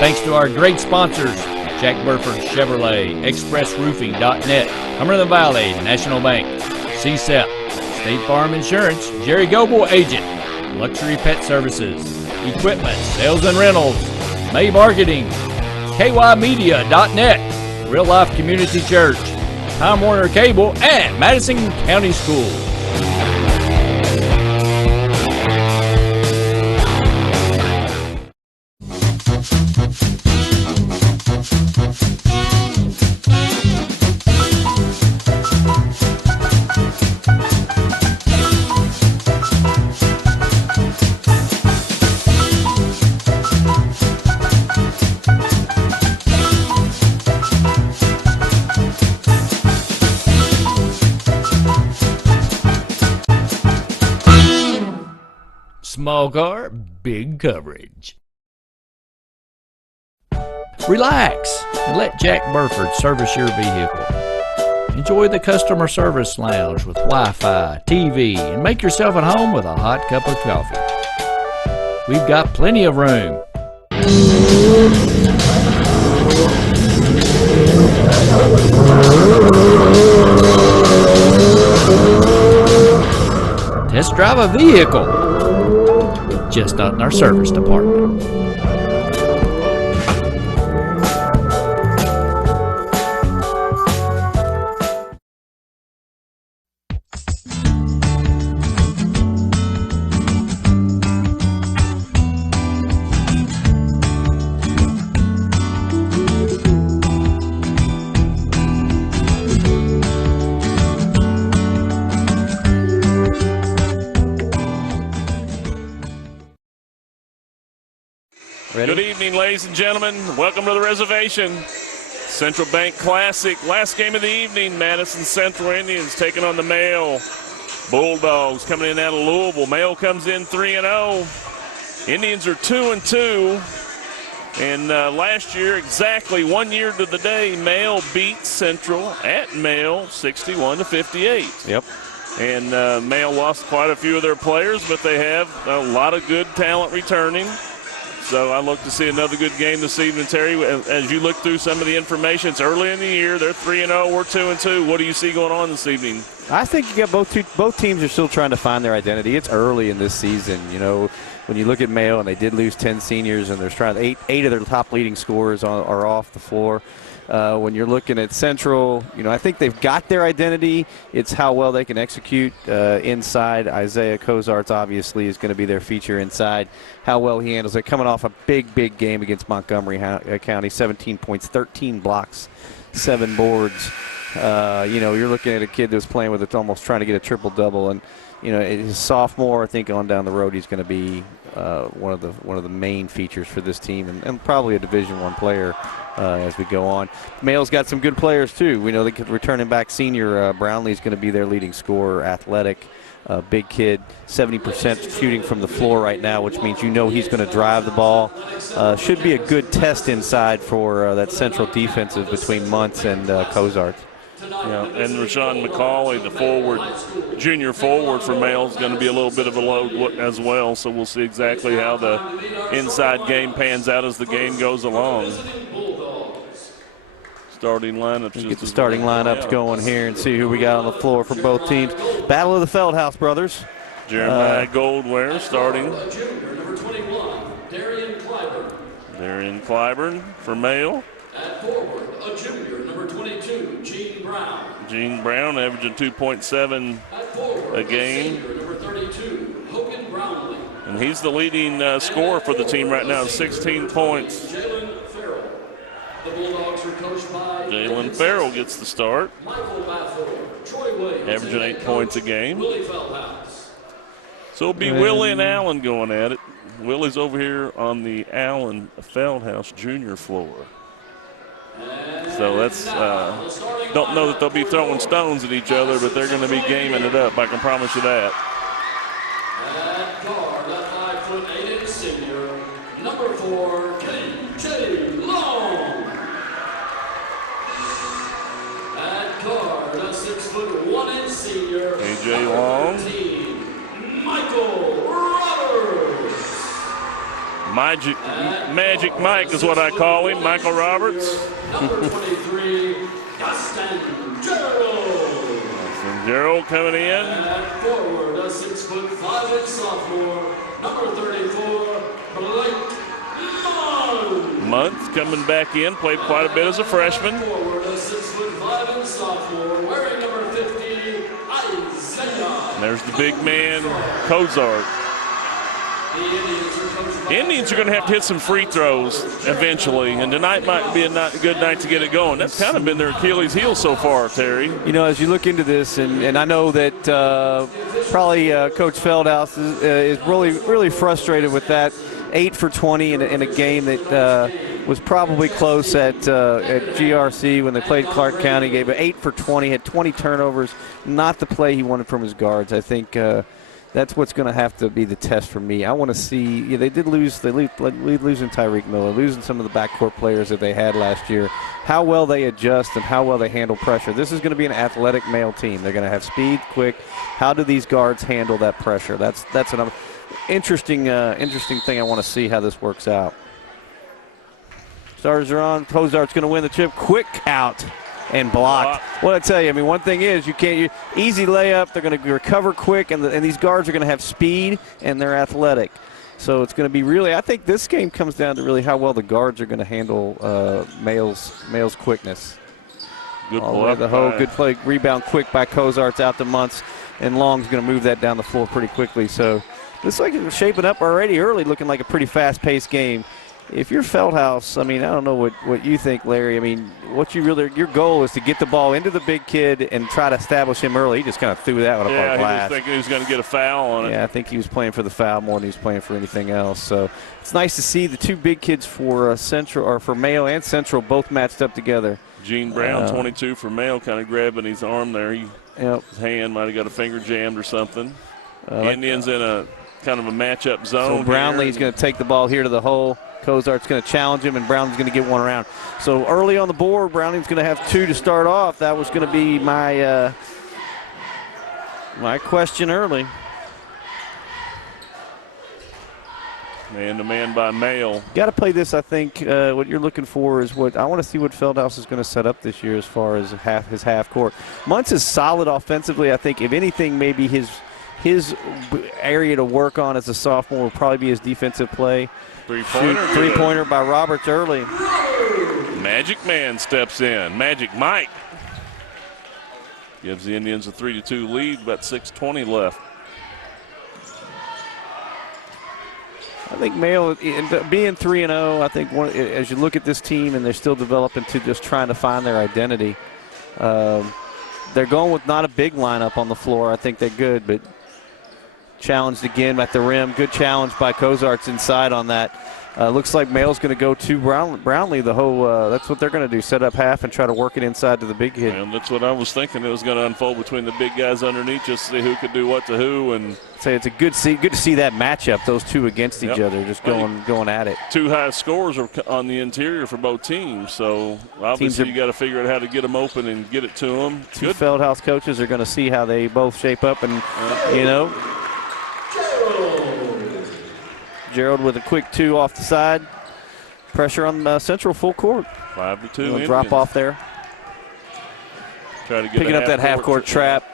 Thanks to our great sponsors, Jack Burford Chevrolet, ExpressRoofing.net, Cumberland Valley, National Bank, CSEP, State Farm Insurance, Jerry Goble Agent, Luxury Pet Services, Equipment, Sales and Rentals, May Marketing, KYmedia.net, Real Life Community Church, Time Warner Cable, and Madison County School. Small car, big coverage. Relax and let Jack Burford service your vehicle. Enjoy the customer service lounge with Wi-Fi, TV, and make yourself at home with a hot cup of coffee. We've got plenty of room. Test drive a vehicle. Just not in our service department. Good evening, ladies and gentlemen. Welcome to the reservation. Central Bank Classic. Last game of the evening, Madison Central Indians taking on the Mail Bulldogs coming in out of Louisville. Mail comes in 3-0. Indians are 2-2. And last year, exactly 1 year to the day, Mail beat Central at Mail 61-58. Yep. And Mail lost quite a few of their players, but they have a lot of good talent returning. So I look to see another good game this evening, Terry. As you look through some of the information, it's early in the year. They're 3-0. We're 2-2. What do you see going on this evening? I think you got both teams are still trying to find their identity. It's early in this season. You know, when you look at Mayo, and they did lose 10 seniors, and there's trying eight of their top leading scorers are off the floor. When you're looking at Central, you know, I think they've got their identity. It's how well they can execute inside. Isaiah Cozarts obviously is going to be their feature inside. How well he handles it. Coming off a big game against Montgomery County, 17 points, 13 blocks, 7 boards. You know, you're looking at a kid that's playing with it, almost trying to get a triple-double. And, you know, his sophomore, I think on down the road, he's going to be one of the main features for this team, and probably a Division I player as we go on. Mail's got some good players too. We know they could returning back senior Brownlee's going to be their leading scorer, athletic, big kid, 70% shooting from the floor right now, which means you know he's going to drive the ball. Should be a good test inside for that Central defensive between Muntz and Cozart. Yeah, and Rashawn McCauley, the junior forward for Mail, is going to be a little bit of a load as well. So we'll see exactly how the inside game pans out as the game goes along. Starting lineups. Get the starting lineups going here and see who we got on the floor for both teams. Battle of the Feldhouse brothers. Jeremiah Goldware starting. Darian Clyburn for Mail. At forward, a junior, number 22, Gene Brown. Gene Brown averaging 2.7 a game. Senior, number 32, Hogan Brownlee. And he's the leading scorer for the team right now, 16 points. Jalen Farrell. The Bulldogs are coached by Jalen Farrell gets the start. Michael Bafford, Troy Williams, averaging 8 points a game. Willie Feldhouse. So it'll be Willie and Allen going at it. Willie's over here on the Allen Feldhouse junior floor. So that's, don't know that they'll be throwing stones at each other, but they're going to be gaming it up. I can promise you that. At guard, that 5'8" senior, number 4, KJ Long. At guard, a 6'1" senior, KJ Long. Michael Roberts. Magic Mike is what I call him, Michael Roberts. Number 23, Dustin Gerald. Gerald coming in. At forward, a 6'5" sophomore, number 34, Blake Month coming back in, played quite a bit as a freshman. Forward, a 6'5" sophomore, wearing number 50, Isaiah. And there's the big man, Kozart. Indians are going to have to hit some free throws eventually, and tonight might be a good night to get it going. That's kind of been their Achilles heel so far, Terry. You know, as you look into this, and I know that probably Coach Feldhaus is really frustrated with that 8 for 20 in a game that was probably close at GRC when they played Clark County. Gave it 8 for 20, had 20 turnovers, not the play he wanted from his guards. I think that's what's going to have to be the test for me. I want to see. Yeah, they did lose. They losing Tyreek Miller, losing some of the backcourt players that they had last year. How well they adjust and how well they handle pressure. This is going to be an athletic male team. They're going to have speed, quick. How do these guards handle that pressure? That's an interesting thing. I want to see how this works out. Starters are on. Kozart's going to win the chip. Quick out. And blocked. Well, I tell you, I mean, one thing is easy layup. They're going to recover quick, and these guards are going to have speed and they're athletic. So it's going to be really. I think this game comes down to really how well the guards are going to handle Male's quickness. Good play. The whole good play, rebound quick by Kozart's out to Muntz, and Long's going to move that down the floor pretty quickly. So this like it's shaping up already early, looking like a pretty fast-paced game. If you're Feldhaus, I mean, I don't know what you think, Larry. I mean, your goal is to get the ball into the big kid and try to establish him early. He just kind of threw that one up on glass. Yeah, he was thinking he was going to get a foul on it. Yeah, I think he was playing for the foul more than he was playing for anything else. So it's nice to see the two big kids for Central, or for Mayo and Central, both matched up together. Gene Brown, 22 for Mayo, kind of grabbing his arm there. His hand might have got a finger jammed or something. Indians in a kind of a matchup zone. So Brownlee's going to take the ball here to the hole. Kozart's going to challenge him, and Brownlee's going to get one around. So early on the board, Brownlee's going to have 2 to start off. That was going to be my question early. Man-to-man by Mayo. Got to play this, I think. What you're looking for is I want to see what Feldhaus is going to set up this year as far as his half court. Muntz is solid offensively. I think, if anything, maybe his area to work on as a sophomore will probably be his defensive play. Three-pointer by Roberts early. Magic Man steps in. Magic Mike gives the Indians a 3-2 lead, about 6:20 left. I think Mayo, being 3-0, I think as you look at this team and they're still developing to just trying to find their identity, they're going with not a big lineup on the floor. I think they're good, but challenged again at the rim. Good challenge by Kozart's inside on that. Looks like Mayo's going to go to Brownlee. That's what they're going to do, set up half and try to work it inside to the big kid. And that's what I was thinking. It was going to unfold between the big guys underneath, just to see who could do what to who. And say it's good to see that matchup, those two against each other, just going at it. 2 high scores are on the interior for both teams, so obviously you got to figure out how to get them open and get it to them. Two Feldhaus coaches are going to see how they both shape up, and Gerald with a quick 2 off the side. Pressure on Central full court. 5-2. Drop off there. Try to get picking up that half-court trap.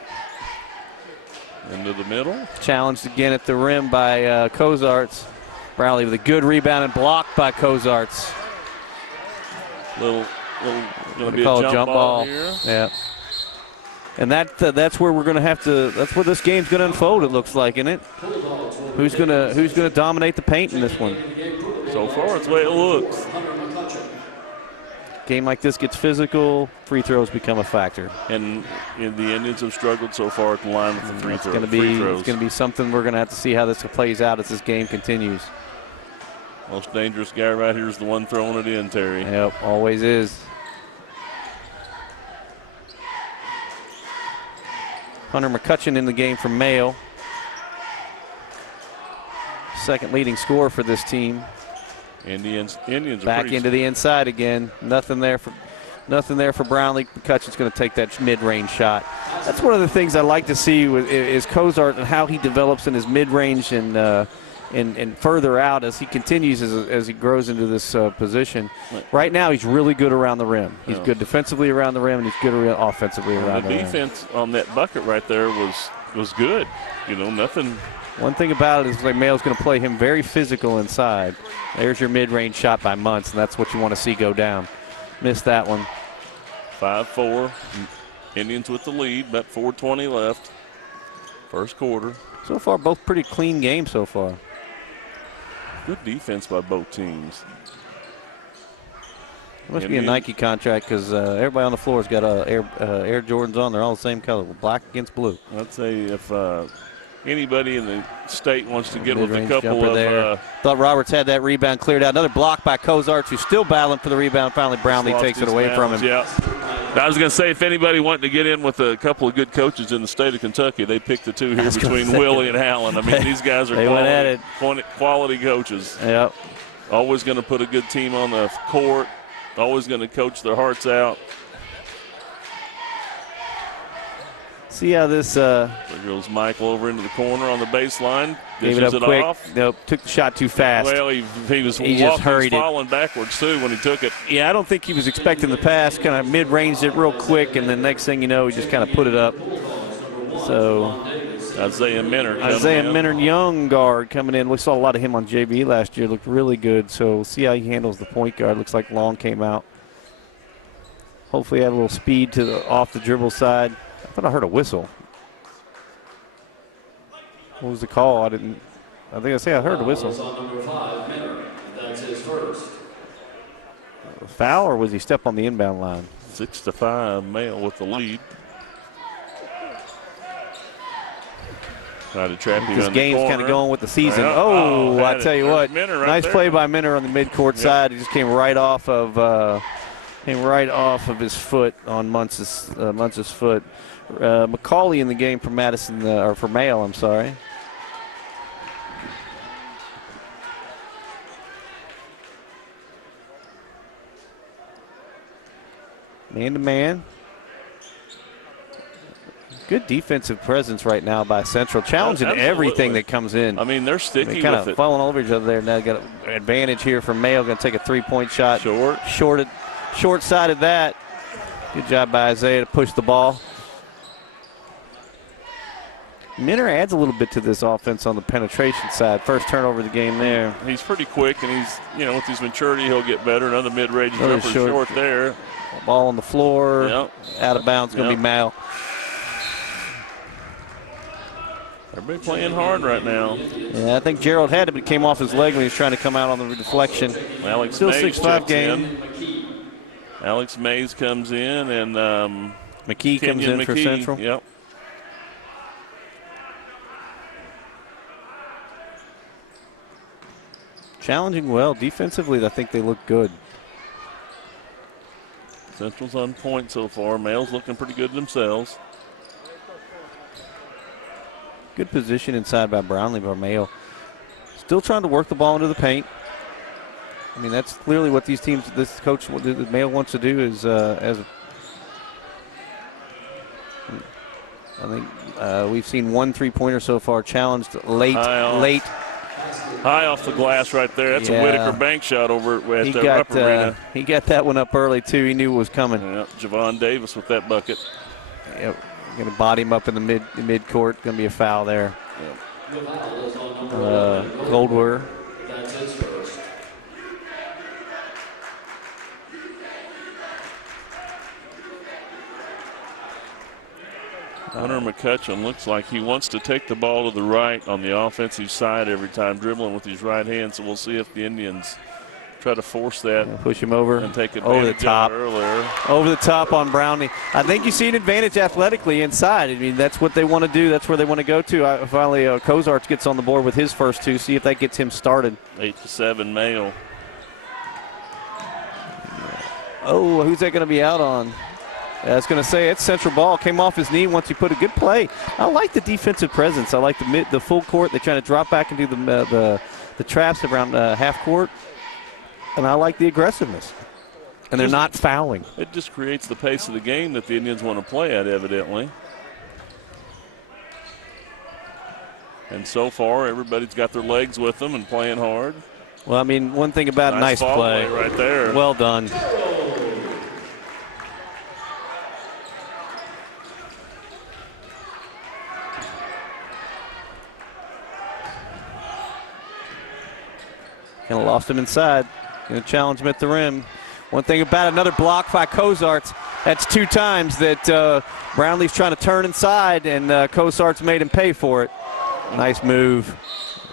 Into the middle. Challenged again at the rim by Kozart's. Brownlee with a good rebound and blocked by Kozart's. Little going to be call a jump ball here. Yeah. And that's where we're going to have to. That's where this game's going to unfold. It looks like, isn't it? Who's going to dominate the paint in this one? So far, it's the way it looks. Game like this gets physical. Free throws become a factor. And the Indians have struggled so far at the line with the free throws. It's going to be something we're going to have to see how this plays out as this game continues. Most dangerous guy right here is the one throwing it in, Terry. Yep, always is. Hunter McCutcheon in the game for Mayo. Second leading scorer for this team. Indians back into the inside again. Nothing there for Brownlee. McCutcheon's going to take that mid-range shot. That's one of the things I like to see is Kozart and how he develops in his mid-range and and further out as he continues as he grows into this position. Right now, he's really good around the rim. He's good defensively around the rim, and he's good offensively around the rim. The defense on that bucket right there was good. You know, nothing. One thing about it is like Mayo's going to play him very physical inside. There's your mid-range shot by Muntz, and that's what you want to see go down. Missed that one. 5-4. Indians with the lead. About 4:20 left. First quarter. So far, both pretty clean games so far. Good defense by both teams. It must be a Nike contract because everybody on the floor has got Air Jordans on. They're all the same color, black against blue. I'd say if anybody in the state wants to get with a couple of there. Thought Roberts had that rebound cleared out. Another block by Cozart, who's still battling for the rebound. Finally, Brownlee takes it away from him. Yeah. I was going to say, if anybody wanted to get in with a couple of good coaches in the state of Kentucky, they picked the two here between Willie and Allen. I mean, these guys are quality coaches. Yep. Always going to put a good team on the court. Always going to coach their hearts out. See how this. There goes Michael over into the corner on the baseline. Gave it up quick. Off. Nope, took the shot too fast. Well, he was just hurried falling backwards too when he took it. Yeah, I don't think he was expecting the pass. Kind of mid-ranged it real quick, and then next thing you know, he just kind of put it up. So Isaiah Minard, young guard coming in. We saw a lot of him on JV last year. Looked really good. So we'll see how he handles the point guard. Looks like Long came out. Hopefully, had a little speed to the off the dribble side. I thought I heard a whistle. What was the call? I think I heard the whistle. Number 5, Minard. That's his first. Foul, or was he step on the inbound line? 6-5, Mayo with the lead. Try to trap you in the corner. This game's kind of going with the season. I tell you what, nice play by Minard on the midcourt side. He just came right off of his foot on Muntz's foot. McCauley in the game for Madison, or for Mayo, I'm sorry. Man-to-man. Good defensive presence right now by Central, challenging everything that comes in. I mean, they're sticky with it. Kind of falling all over each other there. Now got an advantage here for Mayo. Going to take a three-point shot. Short-sided that. Good job by Isaiah to push the ball. Minard adds a little bit to this offense on the penetration side. First turnover of the game there. He's pretty quick, and he's, with his maturity, he'll get better. Another mid-range jumper short there. Ball on the floor. Yep. Out of bounds, going to be Mal. Everybody playing hard right now. Yeah, I think Gerald had it, but it came off his leg when he was trying to come out on the deflection. Still 6-5 game. Alex Mays comes in, and McKee comes in for Central. Yep. Challenging well. Defensively, I think they look good. Central's on point so far. Male's looking pretty good themselves. Good position inside by Brownlee by Mayo. Still trying to work the ball into the paint. I mean, that's clearly what this coach, the Mayo wants to do is I think we've seen one three-pointer so far challenged late. High off the glass right there. That's a Whitaker bank shot over at the Rupp Arena. He got that one up early, too. He knew it was coming. Yeah, Javon Davis with that bucket. Yep. Going to body him up in the mid-court. Going to be a foul there. Yep. Goldwer. That's his first. Hunter McCutcheon looks like he wants to take the ball to the right on the offensive side every time, dribbling with his right hand. So we'll see if the Indians try to force that. Push him over and take advantage over the top. Earlier. Over the top on Brownlee. I think you see an advantage athletically inside. I mean, that's what they want to do. That's where they want to go to. Finally, Cozart gets on the board with his first two. See if that gets him started. 8-7 Mayo. Oh, who's that going to be out on? I was going to say it's Central ball. Came off his knee once he put a good play. I like the defensive presence. I like the full court. They're trying to drop back and do the traps around half court. And I like the aggressiveness. And they're not fouling. It just creates the pace of the game that the Indians want to play at, evidently. And so far, everybody's got their legs with them and playing hard. Well, I mean, one thing about nice play right there. Well done. Kind of lost him inside. Going to challenge him at the rim. One thing about another block by Cozarts. That's 2 times that Brownlee's trying to turn inside, and Cozarts made him pay for it. Nice move.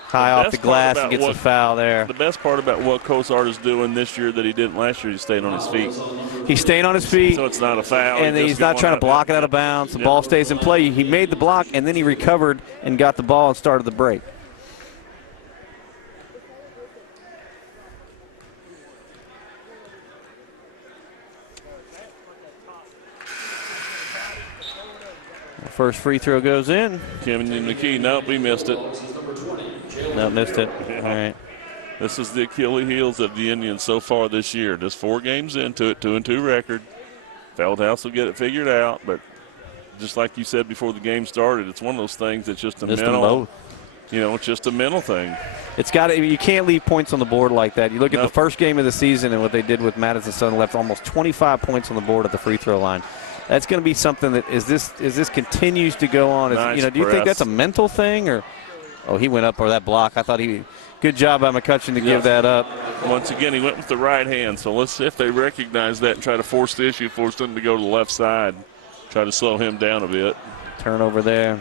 High off the glass and gets a foul there. The best part about what Cozart is doing this year that he didn't last year, he's staying on his feet. He's staying on his feet. So it's not a foul. And he's not trying to block it out of bounds. The ball stays in play. He made the block, and then he recovered and got the ball and started the break. First free throw goes in. Kevin McKee, nope, he missed it. No, missed it. Yeah. All right. This is the Achilles heels of the Indians so far this year. Just 4 games into it, 2-2 record. Feldhouse will get it figured out, but just like you said before the game started, it's one of those things that's just a mental. You know, it's just a mental thing. It's got to. You can't leave points on the board like that. You look at the first game of the season and what they did with Madison Central, left almost 25 points on the board at the free throw line. That's going to be something that as this continues to go on. Nice do you think that's a mental thing or? Oh, he went up for that block. I thought good job by McCutcheon to give that up. Once again, he went with the right hand. So let's see if they recognize that and try to force the issue, force them to go to the left side, try to slow him down a bit. Turnover there.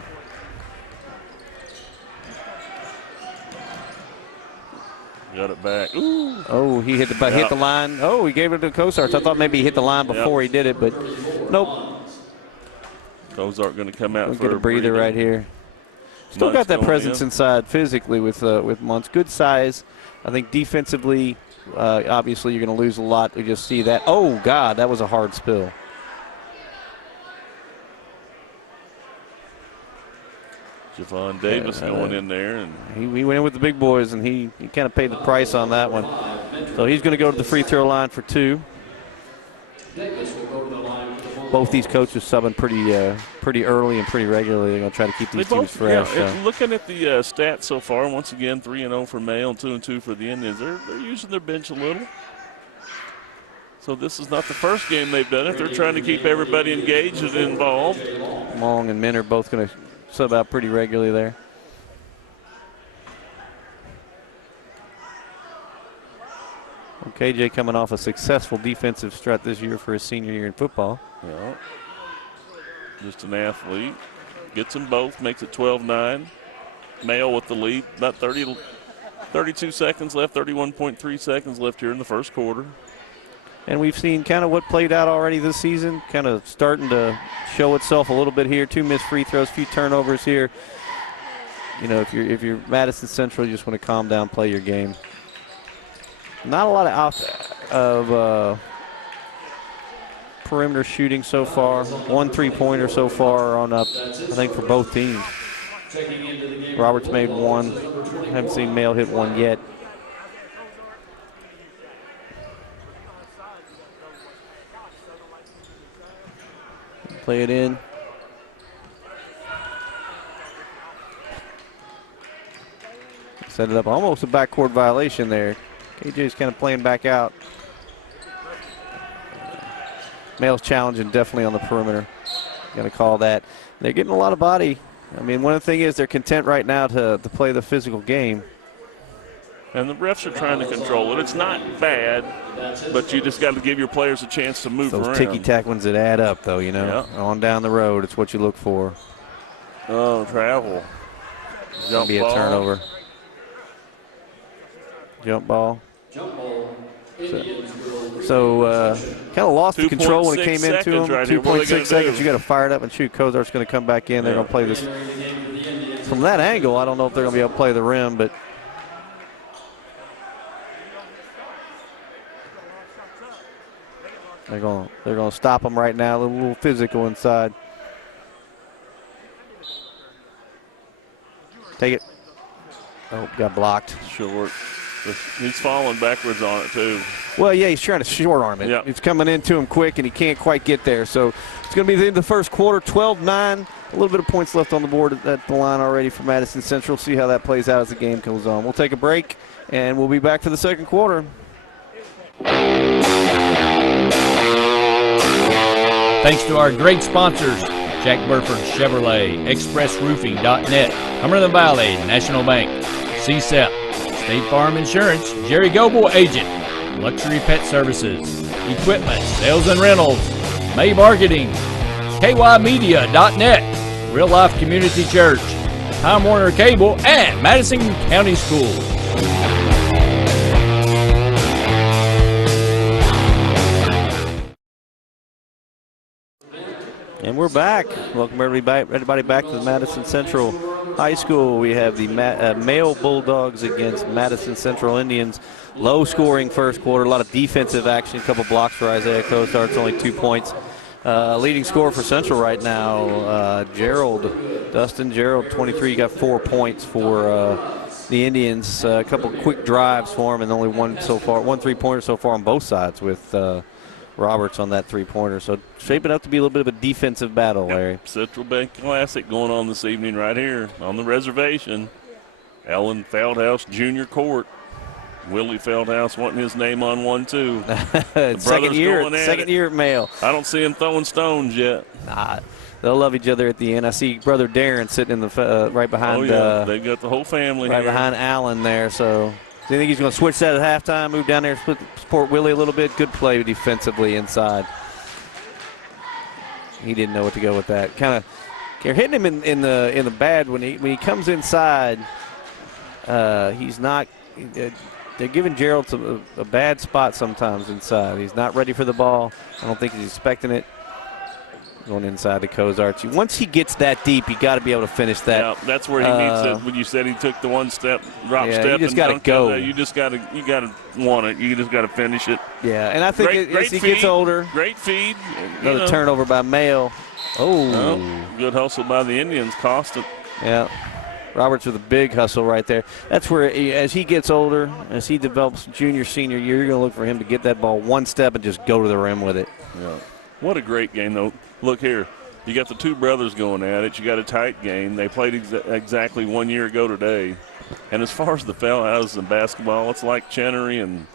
Got it back. Ooh. Oh, he hit the line. Oh, he gave it to Cozarts. I thought maybe he hit the line before he did it, but nope. Cozart going to come out we'll for get a breather right here. Still got that presence inside physically with Muntz. Good size. I think defensively, obviously you're going to lose a lot. We just see that. Oh, God, that was a hard spill. Javon Davis going in there. And he went in with the big boys, and he kind of paid the price on that one. So he's going to go to the free throw line for 2. Both these coaches subbing pretty early and pretty regularly. They're going to try to keep these teams fresh. Looking at the stats so far, once again, 3-0 for Mayo and 2-2 for the Indians. They're using their bench a little. So this is not the first game they've done it. They're trying to keep everybody engaged and involved. Long and Min are both going to sub out pretty regularly there. KJ coming off a successful defensive strut this year for his senior year in football. Yeah. Just an athlete. Gets them both, makes it 12-9. Mayo with the lead. About 32 seconds left, 31.3 seconds left here in the first quarter. And we've seen kind of what played out already this season, kind of starting to show itself a little bit here. 2 missed free throws, few turnovers here. You know, if you're Madison Central, you just want to calm down, play your game. Not a lot of perimeter shooting so far. 1 3-pointer so far on up, I think, for both teams. Roberts made 1. Haven't seen Mayo hit 1 yet. Play it in. Set it up, almost a backcourt violation there. KJ's kind of playing back out. Mayo's challenging definitely on the perimeter. Going to call that. They're getting a lot of body. I mean, one of the things is they're content right now to play the physical game. And the refs are trying to control it. It's not bad, but you just got to give your players a chance to move around. Those ticky-tack ones that add up, though, you know. Yeah. On down the road, it's what you look for. Oh, travel. Jump be a ball. Turnover. Jump ball. So kind of lost the control when it came into him. Right 2.6 seconds. You got to fire it up and shoot. Cozart's going to come back in. They're going to play this from that angle. I don't know if they're going to be able to play the rim, but they're going to stop them right now. A little physical inside. Take it. Oh, got blocked. Short. He's falling backwards on it, too. Well, yeah, he's trying to short arm it. Yep. It's coming into him quick, and he can't quite get there. So it's going to be the end of the first quarter, 12-9. a little bit of points left on the board at the line already for Madison Central. See how that plays out as the game goes on. We'll take a break, and we'll be back for the second quarter. Thanks to our great sponsors, Jack Burford Chevrolet, ExpressRoofing.net, Cumberland Valley National Bank, CSEP, State Farm Insurance, Jerry Goble Agent, Luxury Pet Services, Equipment, Sales and Rentals, May Marketing, KYmedia.net, Real Life Community Church, Time Warner Cable, and Madison County Schools. And we're back. Welcome everybody back to the Madison Central High School. We have the male Bulldogs against Madison Central Indians. Low-scoring first quarter, a lot of defensive action, a couple blocks for Isaiah Costarts, only 2 points. Leading scorer for Central right now, Dustin Gerald, 23, got 4 points for the Indians. A couple quick drives for him, and only one three-pointer so far on both sides with Roberts on that three-pointer. So shaping up to be a little bit of a defensive battle, Larry. Central Bank Classic going on this evening right here on the reservation. Ellen Feldhouse Junior Court. Willie Feldhouse wanting his name on one, too. Second year at Male. I don't see him throwing stones yet. Nah, they'll love each other at the end. I see brother Darren sitting in the right behind. Oh, yeah, they got the whole family right here. Behind Allen there. So do you think he's going to switch that at halftime, move down there, support Willie a little bit? Good play defensively inside. He didn't know what to go with that. Kind of, you're hitting him in the bad when he comes inside. He's not. They're giving Gerald a bad spot sometimes inside. He's not ready for the ball. I don't think he's expecting it. Going inside to Cozarts. Once he gets that deep, you got to be able to finish that. Yeah, that's where he needs it. When you said he took the one step, drop step, you just got to go. You just got to want it. You just got to finish it. Yeah, and I think as he gets older, great feed. Another turnover by Mayo. Oh, good hustle by the Indians, cost it. Yeah. Roberts with a big hustle right there. That's where, as he gets older, as he develops junior, senior year, you're going to look for him to get that ball one step and just go to the rim with it. Yeah. What a great game, though. Look here. You got the two brothers going at it. You got a tight game. They played exactly 1 year ago today. And as far as the Feldhouses in basketball, it's like Chenery and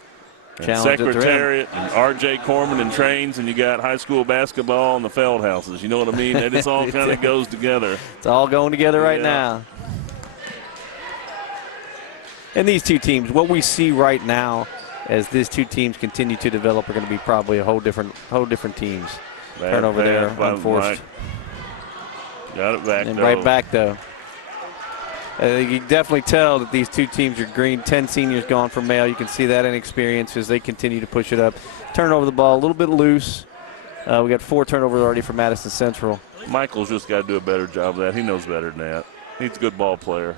Secretariat and R.J. Corman and Trains, and you got high school basketball and the Feldhouses. You know what I mean? It all kind of goes together. It's all going together right now. And these two teams, what we see right now as these two teams continue to develop are going to be probably a whole different teams. Turnover there, unforced. Got it back, and right back, though. You can definitely tell that these two teams are green. 10 seniors gone from Male. You can see that inexperience as they continue to push it up. Turn over the ball a little bit loose. We got 4 turnovers already for Madison Central. Michael's just got to do a better job of that. He knows better than that. He's a good ball player.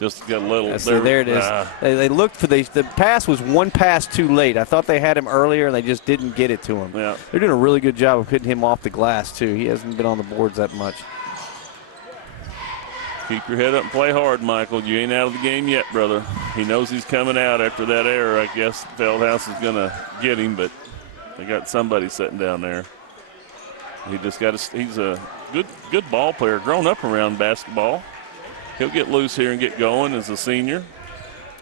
Just got a little. So there it is. They looked for the pass was one pass too late. I thought they had him earlier, and they just didn't get it to him. Yeah. They're doing a really good job of hitting him off the glass, too. He hasn't been on the boards that much. Keep your head up and play hard, Michael. You ain't out of the game yet, brother. He knows he's coming out after that error. I guess Feldhouse is going to get him, but they got somebody sitting down there. He just got he's a good ball player, grown up around basketball. He'll get loose here and get going as a senior.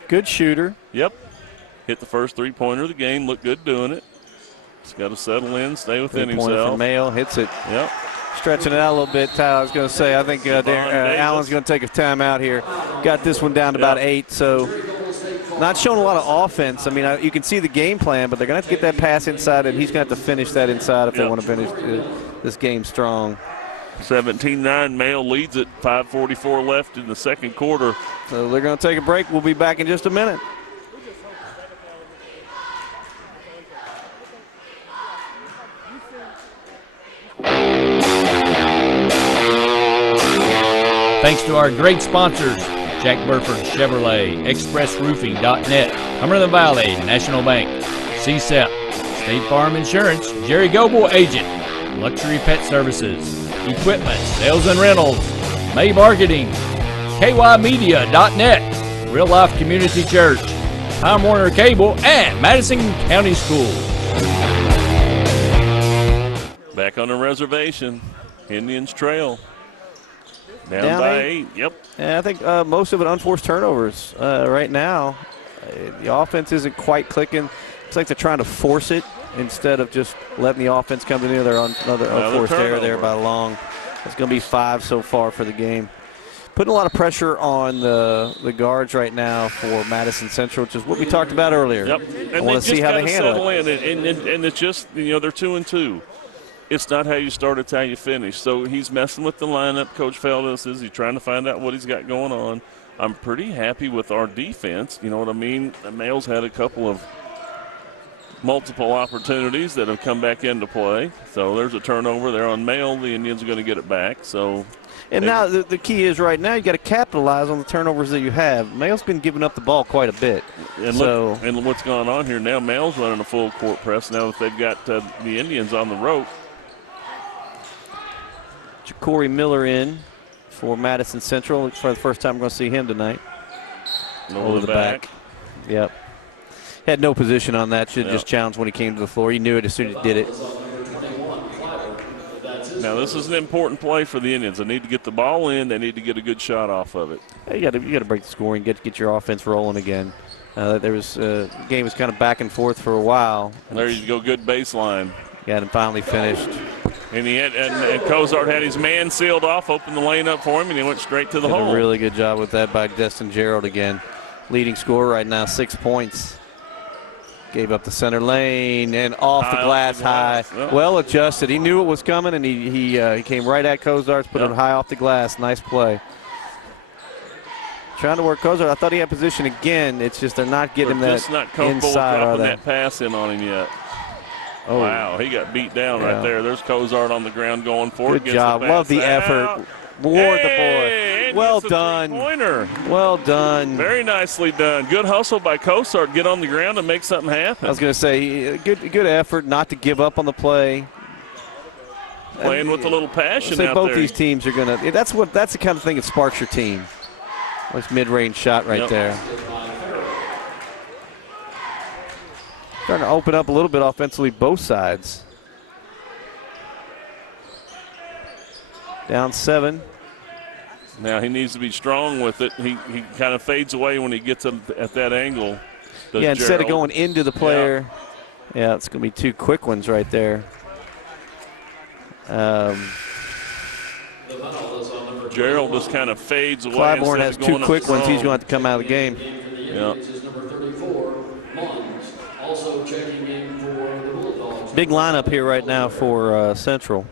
Good shooter. Yep. Hit the first three-pointer of the game. Looked good doing it. Just got to settle in, stay within himself. From Mayo, hits it. Yep. Stretching it out a little bit, Ty. I was going to say, I think Allen's going to take a timeout here. Got this one down to about 8, so not showing a lot of offense. I mean, you can see the game plan, but they're going to have to get that pass inside, and he's going to have to finish that inside if they want to finish this game strong. 17-9, Male leads it. 5:44 left in the second quarter. So they're going to take a break. We'll be back in just a minute. Thanks to our great sponsors, Jack Burford Chevrolet, ExpressRoofing.net, Cumberland Valley National Bank, CSEP, State Farm Insurance, Jerry Goble Agent, Luxury Pet Services, Equipment, Sales and Rentals, May Marketing, KYmedia.net, Real Life Community Church, Time Warner Cable, and Madison County Schools. Back on the reservation, Indians trail Down by 8. Yep. And I think most of it unforced turnovers right now. The offense isn't quite clicking. It's like they're trying to force it instead of just letting the offense come in. They're on another unforced error there by Long. It's going to be 5 so far for the game. Putting a lot of pressure on the guards right now for Madison Central, which is what we talked about earlier. Yep. I want to see how they handle it. And it's just, they're 2-2. It's not how you start, it's how you finish. So he's messing with the lineup, Coach Feldes is. He's trying to find out what he's got going on. I'm pretty happy with our defense. You know what I mean? The Males had a couple of multiple opportunities that have come back into play. So there's a turnover there on Male. The Indians are going to get it back. And now the key is right now you got to capitalize on the turnovers that you have. Male's been giving up the ball quite a bit. And what's going on here now, Male's running a full court press now that they've got the Indians on the rope. Corey Miller in for Madison Central. For the first time we're going to see him tonight. Over the back. Yep. Had no position on that. Should have just challenged when he came to the floor. He knew it as soon as he did it. Now, this is an important play for the Indians. They need to get the ball in. They need to get a good shot off of it. You got to break the scoring, get your offense rolling again. The game was kind of back and forth for a while. There you go, good baseline. Got him finally finished. And and Cozart had his man sealed off, opened the lane up for him, and he went straight to the hole. A really good job with that by Destin Gerald again. Leading scorer right now, 6 points. Gave up the center lane and off the glass high. Yep. Well adjusted. He knew it was coming, and he came right at Cozart, put it high off the glass. Nice play. Trying to work Cozart. I thought he had position again. It's just they're not getting that just not comfortable inside. Dropping that pass in on him yet. Oh. Wow, he got beat down right there. There's Cozart on the ground going for it. Good job. Love the effort. Reward the boy. Well done. Pointer. Well done. Very nicely done. Good hustle by Cozart. Get on the ground and make something happen. I was going to say, good effort not to give up on the play. Playing with a little passion out there. Both these teams are going to. That's the kind of thing that sparks your team. Nice mid-range shot right there. Trying to open up a little bit offensively, both sides. Down 7. Now he needs to be strong with it. He kind of fades away when he gets at that angle. Instead of going into the player. Yeah, it's going to be 2 quick ones right there. Gerald just kind of fades away. Clybourne has 2 quick ones. He's going to have to come out of the game. Yeah. Big lineup here right now for Central.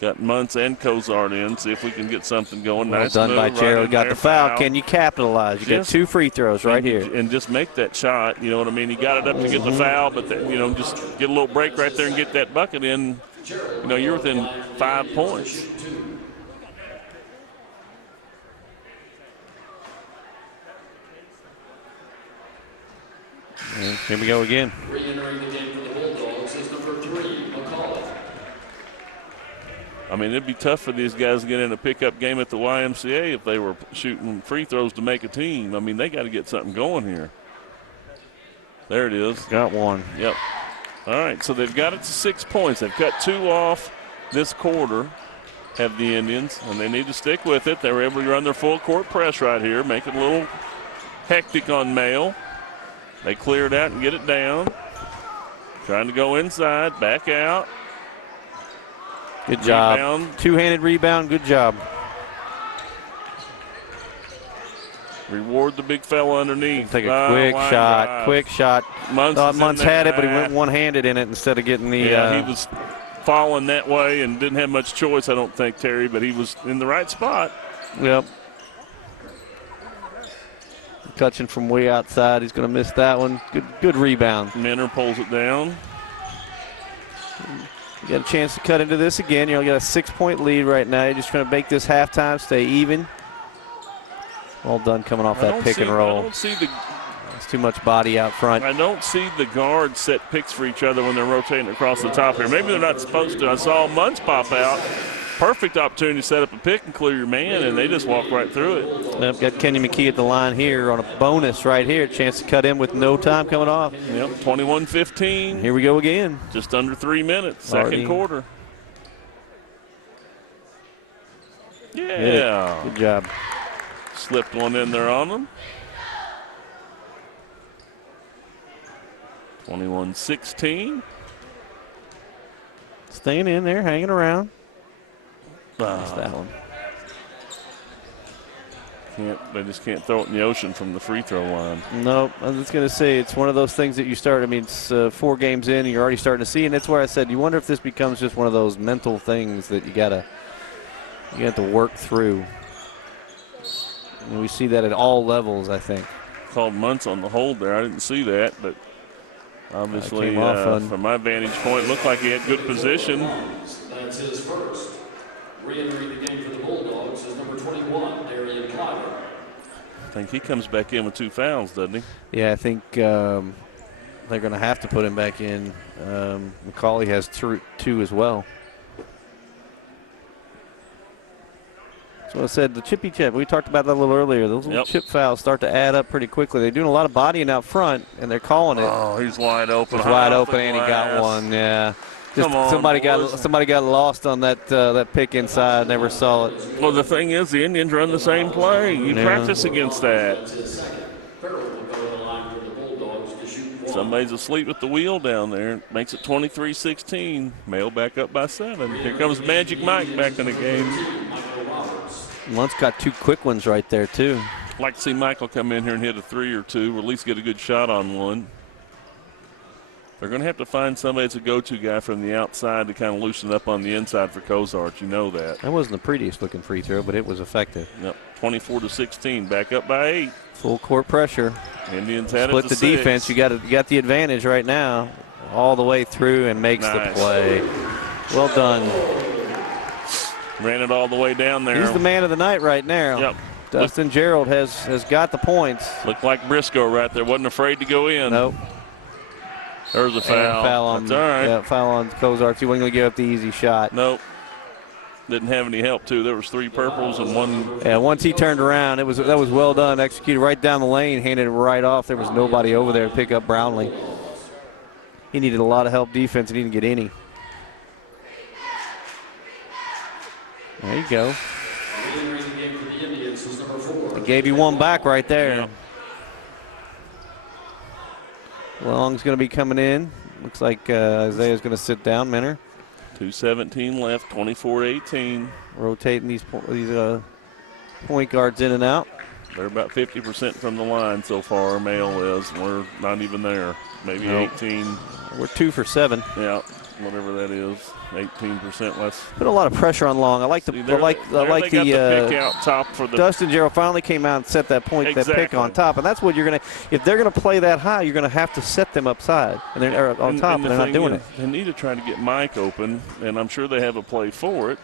Got Muntz and Cozart in. See if we can get something going. Well nice done by Gerald. Got the foul. Can you capitalize? You got 2 free throws right here. And just make that shot. You know what I mean? He got it up to get the foul, but just get a little break right there and get that bucket in. You're within 5 points. And here we go again. Re-entering the game for the Bulldogs is number 3, McCall. I mean, it'd be tough for these guys to get in a pickup game at the YMCA if they were shooting free throws to make a team. I mean, they got to get something going here. There it is. Got one. Yep. All right, so they've got it to 6 points. They've cut 2 off this quarter, have the Indians, and they need to stick with it. They were able to run their full court press right here, make it a little hectic on Mail. They clear it out and get it down. Trying to go inside, back out. Good job. Rebound. 2-handed rebound. Good job. Reward the big fella underneath. Take a quick shot. Drive. Quick shot. Muntz had it, but he went one-handed in it instead of getting the. Yeah, he was falling that way and didn't have much choice, I don't think, Terry, but he was in the right spot. Yep. Touching from way outside. He's going to miss that one. Good rebound. Minner pulls it down. You got a chance to cut into this again. You got a 6-point lead right now. You're just trying to make this halftime stay even. All done coming off that pick and roll. I don't see the. It's too much body out front. I don't see the guards set picks for each other when they're rotating across the top here. Maybe they're not supposed to. I saw Muntz pop out. Perfect opportunity to set up a pick and clear your man, and they just walk right through it. Yep, got Kenny McKee at the line here on a bonus right here. Chance to cut in with no time coming off. Yep, 21-15. Here we go again. Just under 3 minutes, second quarter. Yeah, Yeah. Good job. Slipped one in there on them. 21-16. Staying in there, hanging around. Missed that one. They just can't throw it in the ocean from the free throw line. Nope. I was going to say it's one of those things that you start. I mean, it's 4 games in, and you're already starting to see, and that's where I said you wonder if this becomes just one of those mental things that you have to work through. And we see that at all levels, I think. Called Muntz on the hold there. I didn't see that, but obviously from my vantage point, looked like he had good position. That's his first. Re-entering the game for the Bulldogs is number 21, Darian Clyder. I think he comes back in with 2 fouls, doesn't he? Yeah, I think they're going to have to put him back in. McCauley has 2 as well. So I said the chippy chip. We talked about that a little earlier. Those little chip fouls start to add up pretty quickly. They're doing a lot of bodying out front, and they're calling it. Oh, he's wide open. He's wide open, and he got one. Yeah. Just Come on, somebody boys. got lost on that pick inside. Never saw it. Well, the thing is, the Indians run the same play. You practice against that. Somebody's asleep at the wheel down there. Makes it 23-16. Mail back up by 7. Here comes Magic Mike back in the game. Luntz got 2 quick ones right there, too. Like to see Michael come in here and hit a 3 or 2, or at least get a good shot on one. They're going to have to find somebody that's a go-to guy from the outside to kind of loosen up on the inside for Cozart. You know that. That wasn't the prettiest looking free throw, but it was effective. Yep, 24-16, back up by 8. Full court pressure. Indians had Split it the to 6. defense. You got the advantage right now, all the way through, and makes the play. Well done. Ran it all the way down there. He's the man of the night right now. Yep. Dustin Gerald has got the points. Looked like Briscoe right there. Wasn't afraid to go in. Nope. There's a foul. That's all right. Yeah, foul on Cozart. He wasn't going to give up the easy shot. Nope. Didn't have any help, too. There was 3 purples and 1. Yeah, once he turned around, that was well done. Executed right down the lane, handed it right off. There was nobody over there to pick up Brownlee. He needed a lot of help defense, and he didn't get any. There you go. I gave you one back right there. Yeah. Long's going to be coming in. Looks like Isaiah's going to sit down, Minner. 2:17 left, 24-18. Rotating these point guards in and out. They're about 50% from the line so far, Mail is. We're not even there. Maybe 18. We're 2 for 7. Yeah, whatever that is. 18% less. Put a lot of pressure on Long. I like the pick out top for the Dustin Gerald finally came out and set that point, that pick on top, and that's what you're gonna. If they're gonna play that high, you're gonna have to set them upside, and they're on top, and they're not doing it. They need to try to get Mike open, and I'm sure they have a play for it.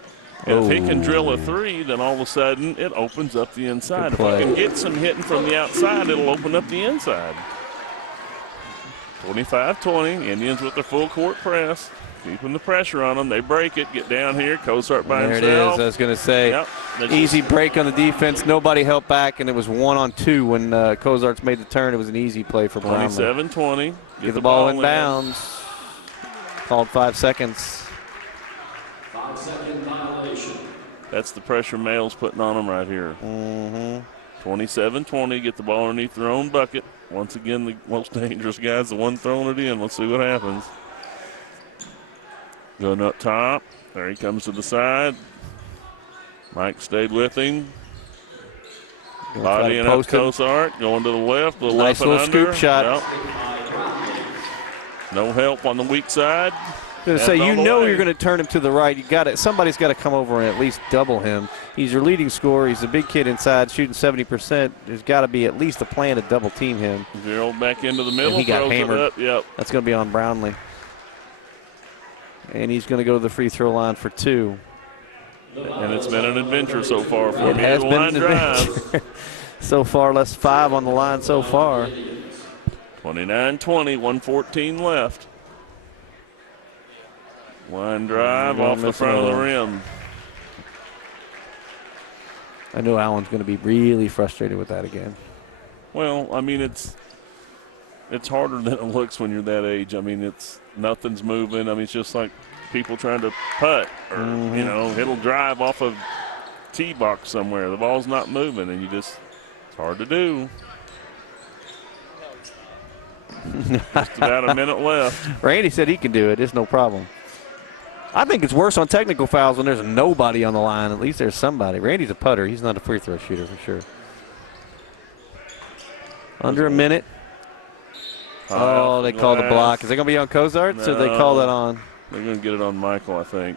And if he can drill a 3, then all of a sudden it opens up the inside. If he can get some hitting from the outside, it'll open up the inside. 25-20, Indians with their full court press. Keeping the pressure on them. They break it, get down here. Cozart by himself. There it is. I was going to say, easy break on the defense. Nobody helped back, and it was 1-on-2 when Cozart's made the turn. It was an easy play for Brownlee. 27-20. Get the ball in bounds. Called 5 seconds. 5-second violation. That's the pressure Mail's putting on them right here. 27-20. Get the ball underneath their own bucket. Once again, the most dangerous guy's the one throwing it in. Let's see what happens. Going up top. There he comes to the side. Mike stayed with him. Bodying up Cozart. Going to the left. Nice little scoop shot. Yep. No help on the weak side. I was going to say, you know you're going to turn him to the right. You got it. Somebody's got to come over and at least double him. He's your leading scorer. He's a big kid inside, shooting 70%. There's got to be at least a plan to double team him. Gerald back into the middle. And he got hammered. It up. Yep. That's going to be on Brownlee. And he's going to go to the free throw line for 2. And it's been an adventure so far for him. It has been an adventure. So far, less 5 on the line so far. 29-20, 1:14 left. Line drive off the front of the rim. I know Allen's going to be really frustrated with that again. Well, I mean, it's harder than it looks when you're that age. I mean, nothing's moving. I mean, it's just like people trying to putt or, it'll drive off of tee box somewhere. The ball's not moving, and it's hard to do. Just about a minute left. Randy said he can do it. It's no problem. I think it's worse on technical fouls when there's nobody on the line. At least there's somebody. Randy's a putter. He's not a free throw shooter for sure. Under a minute. Oh, they called the block. Is it going to be on Cozarts, or they call that on? They're going to get it on Michael, I think.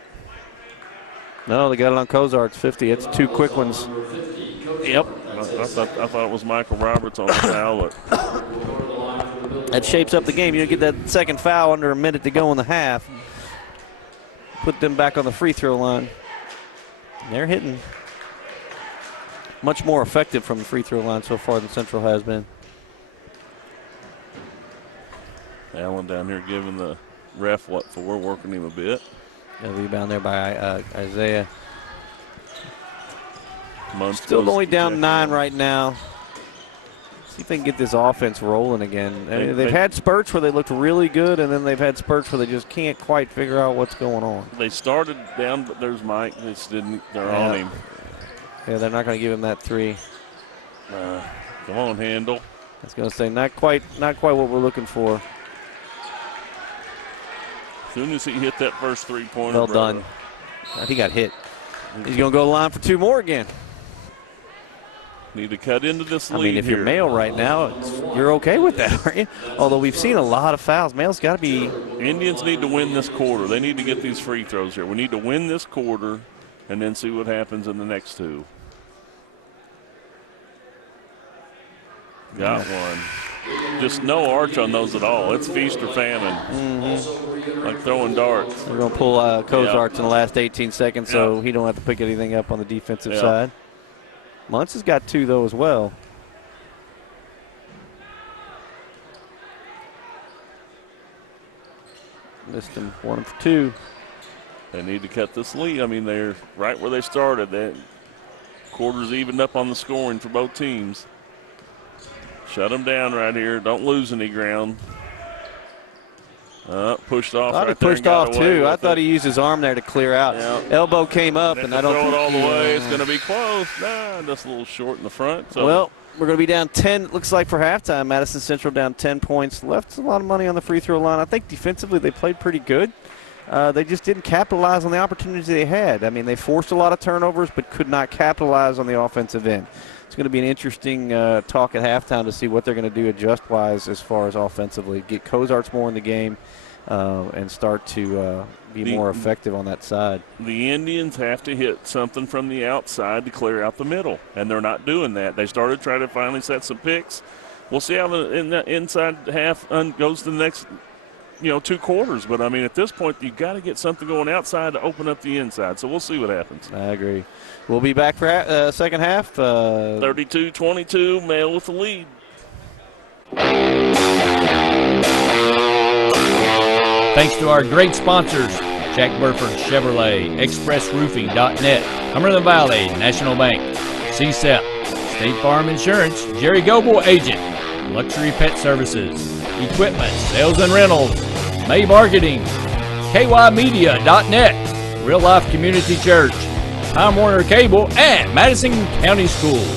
No, they got it on Cozarts, 50. It's 2 quick ones. Yep. I thought it was Michael Roberts on the foul. That shapes up the game. You get that second foul under a minute to go in the half. Put them back on the free throw line. They're hitting much more effective from the free throw line so far than Central has been. Allen down here giving the ref what for, working him a bit. A rebound there by Isaiah. Still only down 9 right now. See if they can get this offense rolling again. They've had spurts where they looked really good, and then they've had spurts where they just can't quite figure out what's going on. They started down, but there's Mike. They're on him. Yeah, they're not going to give him that 3. Come on, Handle. I was going to say not quite what we're looking for. As soon as he hit that first 3-pointer. Well done. He got hit. He's going to go to the line for 2 more again. Need to cut into this lead. I mean, if you're Mail right now, you're okay with that, aren't you? Although we've seen a lot of fouls. Mail's got to be. Indians need to win this quarter. They need to get these free throws here. We need to win this quarter and then see what happens in the next 2. Got one. Just no arch on those at all. It's feast or famine. Mm-hmm. Like throwing darts. We're going to pull Cozarts in the last 18 seconds so he don't have to pick anything up on the defensive side. Muntz has got 2, though, as well. Missed him 1 for 2. They need to cut this lead. I mean, they're right where they started. That quarter's evened up on the scoring for both teams. Shut them down right here. Don't lose any ground. Pushed off. I thought he pushed off too. I thought he used his arm there to clear out. Elbow came up, and I don't throw think it all the way. It's going to be close. Nah, just a little short in the front. So. Well, we're going to be down 10. It looks like for halftime. Madison Central down 10 points. Left a lot of money on the free throw line. I think defensively they played pretty good. They just didn't capitalize on the opportunities they had. I mean, they forced a lot of turnovers, but could not capitalize on the offensive end. It's going to be an interesting talk at halftime to see what they're going to do adjust-wise as far as offensively. Get Cozarts more in the game and start to be more effective on that side. The Indians have to hit something from the outside to clear out the middle, and they're not doing that. They started trying to finally set some picks. We'll see how the inside half goes to the next 2 quarters. But, I mean, at this point, you've got to get something going outside to open up the inside. So we'll see what happens. I agree. We'll be back for second half. 32-22, Mail with the lead. Thanks to our great sponsors, Jack Burford Chevrolet, ExpressRoofing.net, Cumberland Valley National Bank, CSEP, State Farm Insurance, Jerry Goble Agent, Luxury Pet Services, Equipment, Sales and Rentals, May Marketing, KYMedia.net, Real Life Community Church, Time Warner Cable, and Madison County Schools.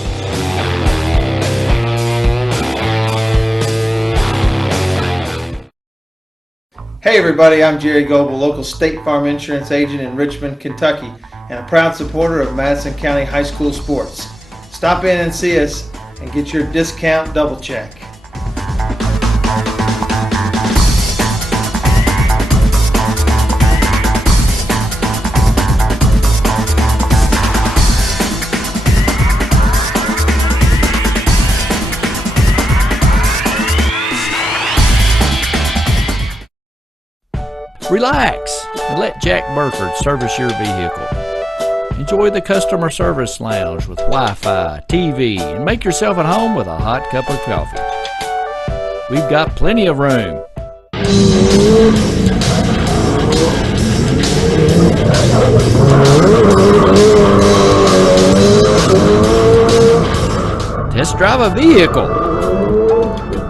Hey everybody, I'm Jerry Goble, local State Farm Insurance agent in Richmond, Kentucky, and a proud supporter of Madison County High School sports. Stop in and see us and get your discount double check. Relax and let Jack Burford service your vehicle. Enjoy the customer service lounge with Wi-Fi, TV, and make yourself at home with a hot cup of coffee. We've got plenty of room. Test drive a vehicle,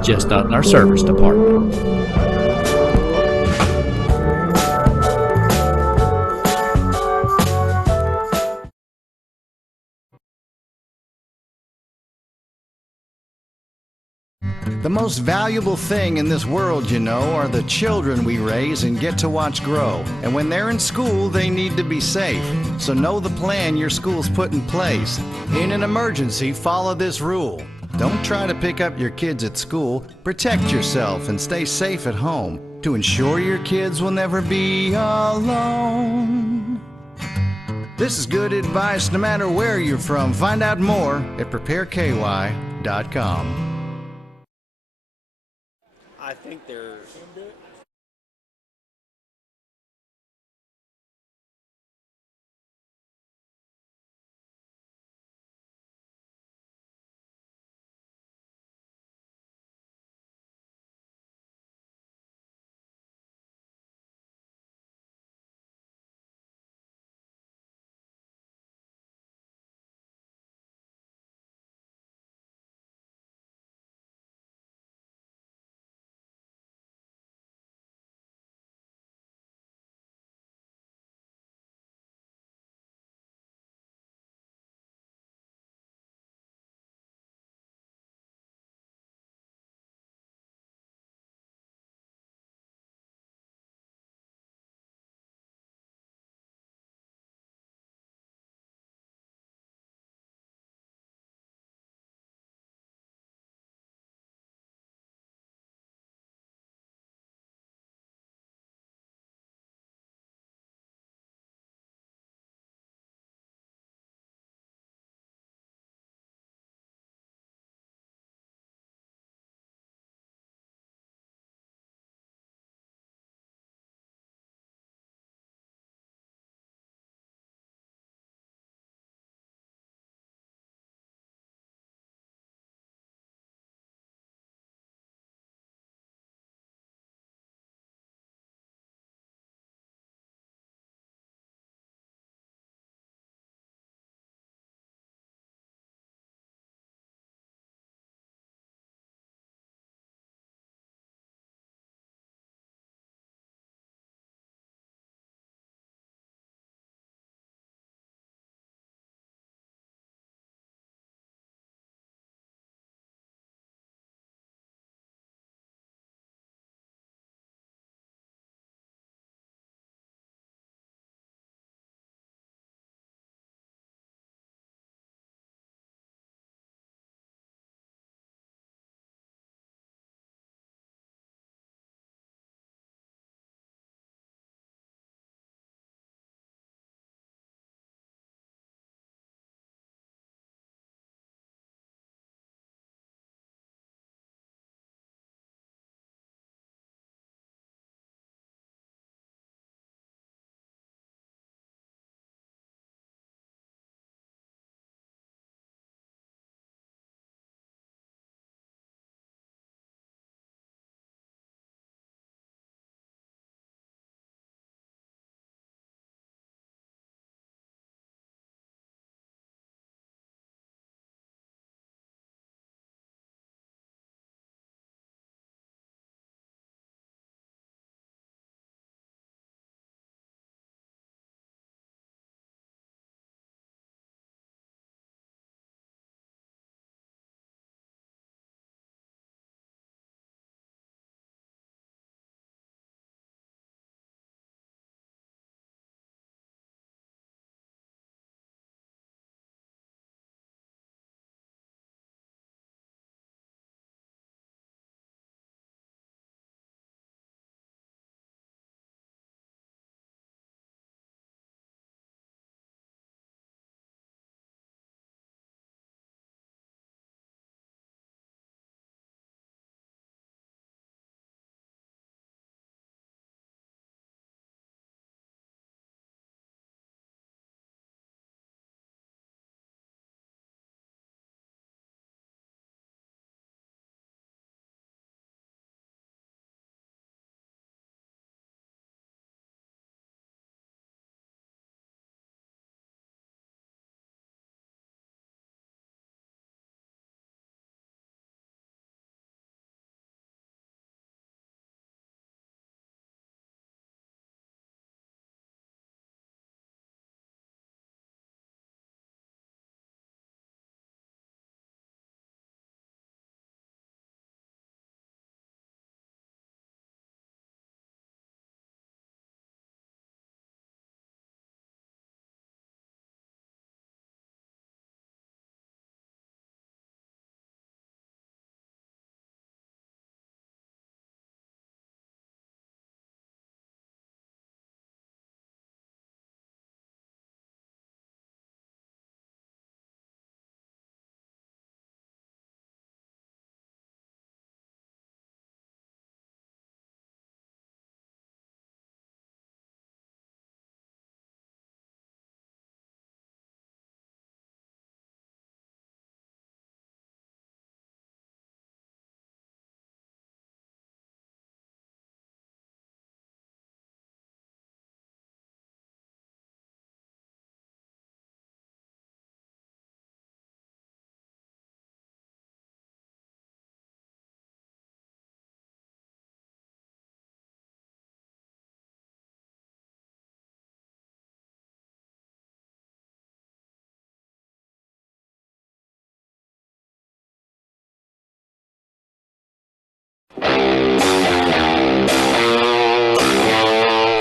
just not in our service department. The most valuable thing in this world, you know, are the children we raise and get to watch grow. And when they're in school, they need to be safe. So know the plan your school's put in place. In an emergency, follow this rule. Don't try to pick up your kids at school. Protect yourself and stay safe at home to ensure your kids will never be alone. This is good advice no matter where you're from. Find out more at prepareky.com. I think they're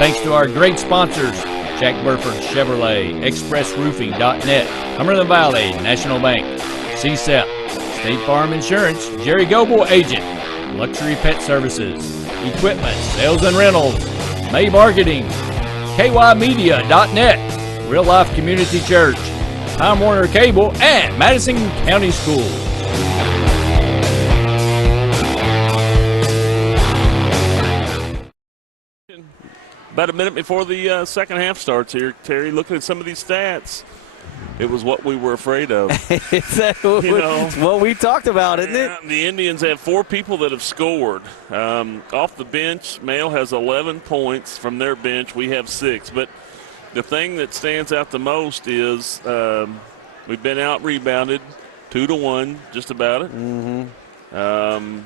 thanks to our great sponsors, Jack Burford Chevrolet, ExpressRoofing.net, Cumberland Valley National Bank, CSEP, State Farm Insurance, Jerry Goble Agent, Luxury Pet Services, Equipment, Sales and Rentals, May Marketing, KYmedia.net, Real Life Community Church, Time Warner Cable, and Madison County Schools. About a minute before the second half starts here, Terry, looking at some of these stats, it was what we were afraid of. It's what we talked about, isn't it? The Indians have 4 people that have scored. Off the bench, Male has 11 points from their bench. We have 6. But the thing that stands out the most is we've been out-rebounded 2-1, just about it. Mm-hmm.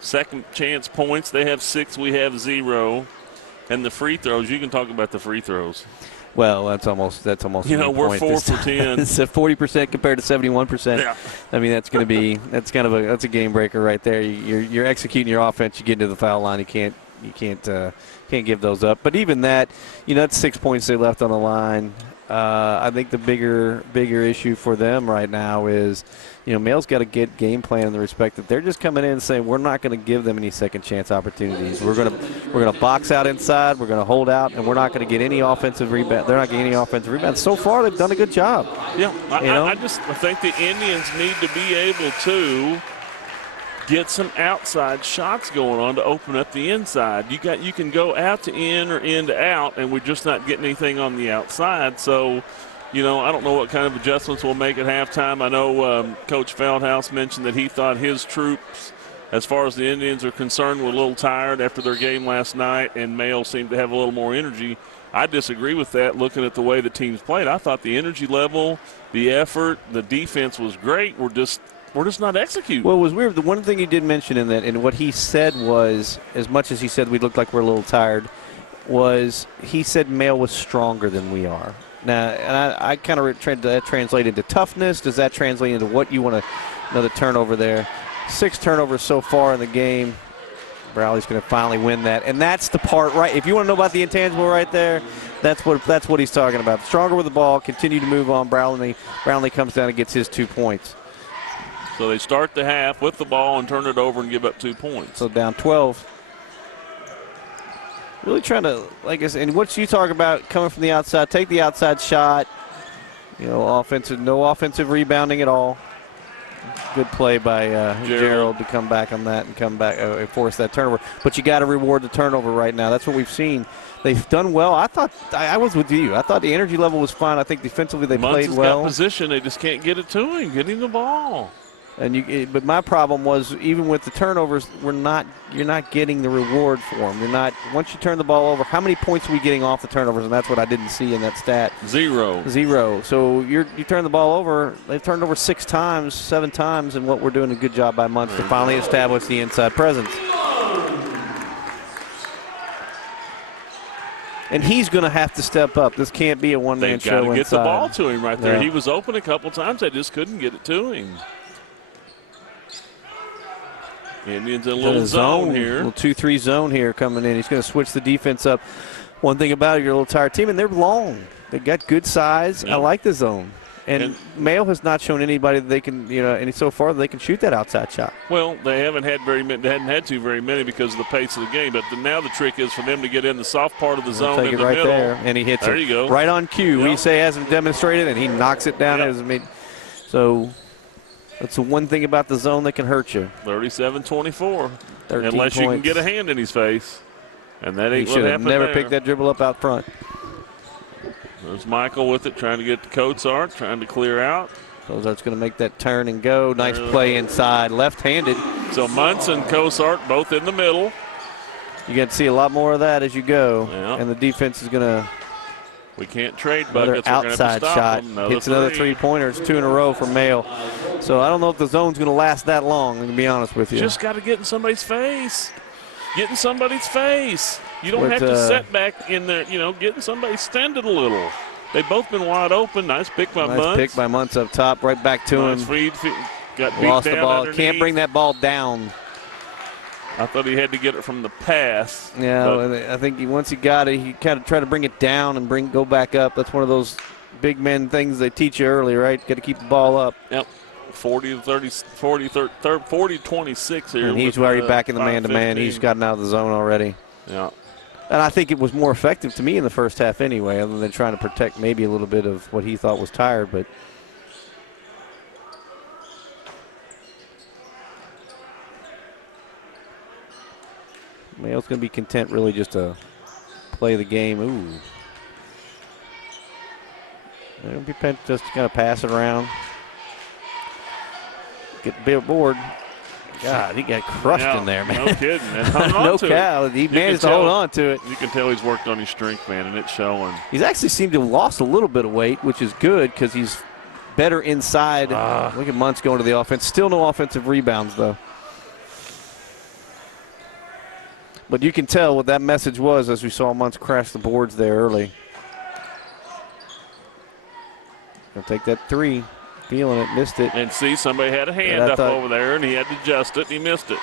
Second chance points, they have 6, we have 0. And the free throws, you can talk about the free throws. Well, that's almost we're 4 for 10. It's a 40% compared to 71%. Yeah. I mean, that's going to be that's a game breaker right there. You're executing your offense. You get into the foul line. You can't give those up. But even that, that's 6 points they left on the line. I think the bigger issue for them right now is, Male's got to get game plan in the respect that they're just coming in and saying we're not going to give them any second chance opportunities. We're going to box out inside. We're going to hold out, and we're not going to get any offensive rebound. They're not getting any offensive rebounds. So far, they've done a good job. Yeah, I think the Indians need to be able to get some outside shots going on to open up the inside. You can go out to in or in to out, and we're just not getting anything on the outside. So, I don't know what kind of adjustments we'll make at halftime. I know Coach Feldhouse mentioned that he thought his troops, as far as the Indians are concerned, were a little tired after their game last night, and Male seemed to have a little more energy. I disagree with that looking at the way the teams played. I thought the energy level, the effort, the defense was great. We're just not executing. Well, it was weird. The one thing he did mention in that, and what he said was, as much as he said we looked like we're a little tired, was he said Male was stronger than we are. Now, and I kind of tried to translate into toughness. Does that translate into what you want to, another turnover there? 6 turnovers so far in the game. Browley's going to finally win that. And that's the part, right? If you want to know about the intangible right there, that's what he's talking about. Stronger with the ball, continue to move on. Brownlee comes down and gets his 2 points. So they start the half with the ball and turn it over and give up 2 points. So down 12. Really trying to, like I said, and what you talk about coming from the outside, take the outside shot. No offensive rebounding at all. Good play by Gerald to come back on that and force that turnover. But you got to reward the turnover right now. That's what we've seen. They've done well. I was with you. I thought the energy level was fine. I think defensively they played well. Got position. They just can't get it to him. Get him the ball. But my problem was, even with the turnovers, you're not getting the reward for them. Once you turn the ball over, how many points are we getting off the turnovers? And that's what I didn't see in that stat. 0. So you turn the ball over. They've turned over 7 times, and what we're doing a good job by Muntz to finally establish the inside presence. And he's going to have to step up. This can't be a one-man show inside. They've got to get the ball to him right there. Yeah. He was open a couple times. They just couldn't get it to him. Indians in a little zone here. A little 2-3 zone here coming in. He's going to switch the defense up. One thing about it, you're a little tired team, and they're long. They've got good size. Yep. I like the zone. And Male has not shown anybody that they can, and so far they can shoot that outside shot. Well, they haven't had very many. They hadn't had to very many because of the pace of the game. But now the trick is for them to get in the soft part of the zone in the middle. There, and he hits there it. You go. Right on cue. Yep. We say hasn't demonstrated, and he knocks it down. Yep. So that's the one thing about the zone that can hurt you. 37-24. Unless points. You can get a hand in his face. And that ain't what happened. He should have never picked that dribble up out front. There's Michael with it, trying to get to Cozart, trying to clear out. Cozart's going to make that turn and go. Nice play inside, left-handed. So Muntz and Cozart both in the middle. You get to see a lot more of that as you go. Yeah. And the defense is going to. We can't trade buckets. Another outside shot. Hits another 3-pointer. It's 2 in a row for Male. So I don't know if the zone's going to last that long, to be honest with you. Just got to get in somebody's face. Get in somebody's face. You don't have to set back in there, getting somebody extended a little. They've both been wide open. Nice pick by Muntz. Nice pick by Muntz up top, right back to him. Feed, got beat Lost down the ball. underneath. Can't bring that ball down. I thought he had to get it from the pass. Yeah, and I think once he got it, he kind of tried to bring it down and go back up. That's one of those big men things they teach you early, right? Got to keep the ball up. Yep. 40-26 here. And he's already back in the man-to-man. He's gotten out of the zone already. Yeah. And I think it was more effective to me in the first half anyway, other than trying to protect maybe a little bit of what he thought was tired. But Mayo's going to be content really just to play the game. Ooh. They're going to be just going to pass it around. Get the board. God, he got crushed in there, man. No kidding. And hung on no to cow. it. He managed to hold on to it. You can tell he's worked on his strength, man, and it's showing. He's actually seemed to have lost a little bit of weight, which is good because he's better inside. Look at Muntz going to the offense. Still no offensive rebounds, though. But you can tell what that message was as we saw Muntz crash the boards there early. Gonna take that three. Feeling it, missed it. And see, somebody had a hand up over there, and he had to adjust it, and he missed it.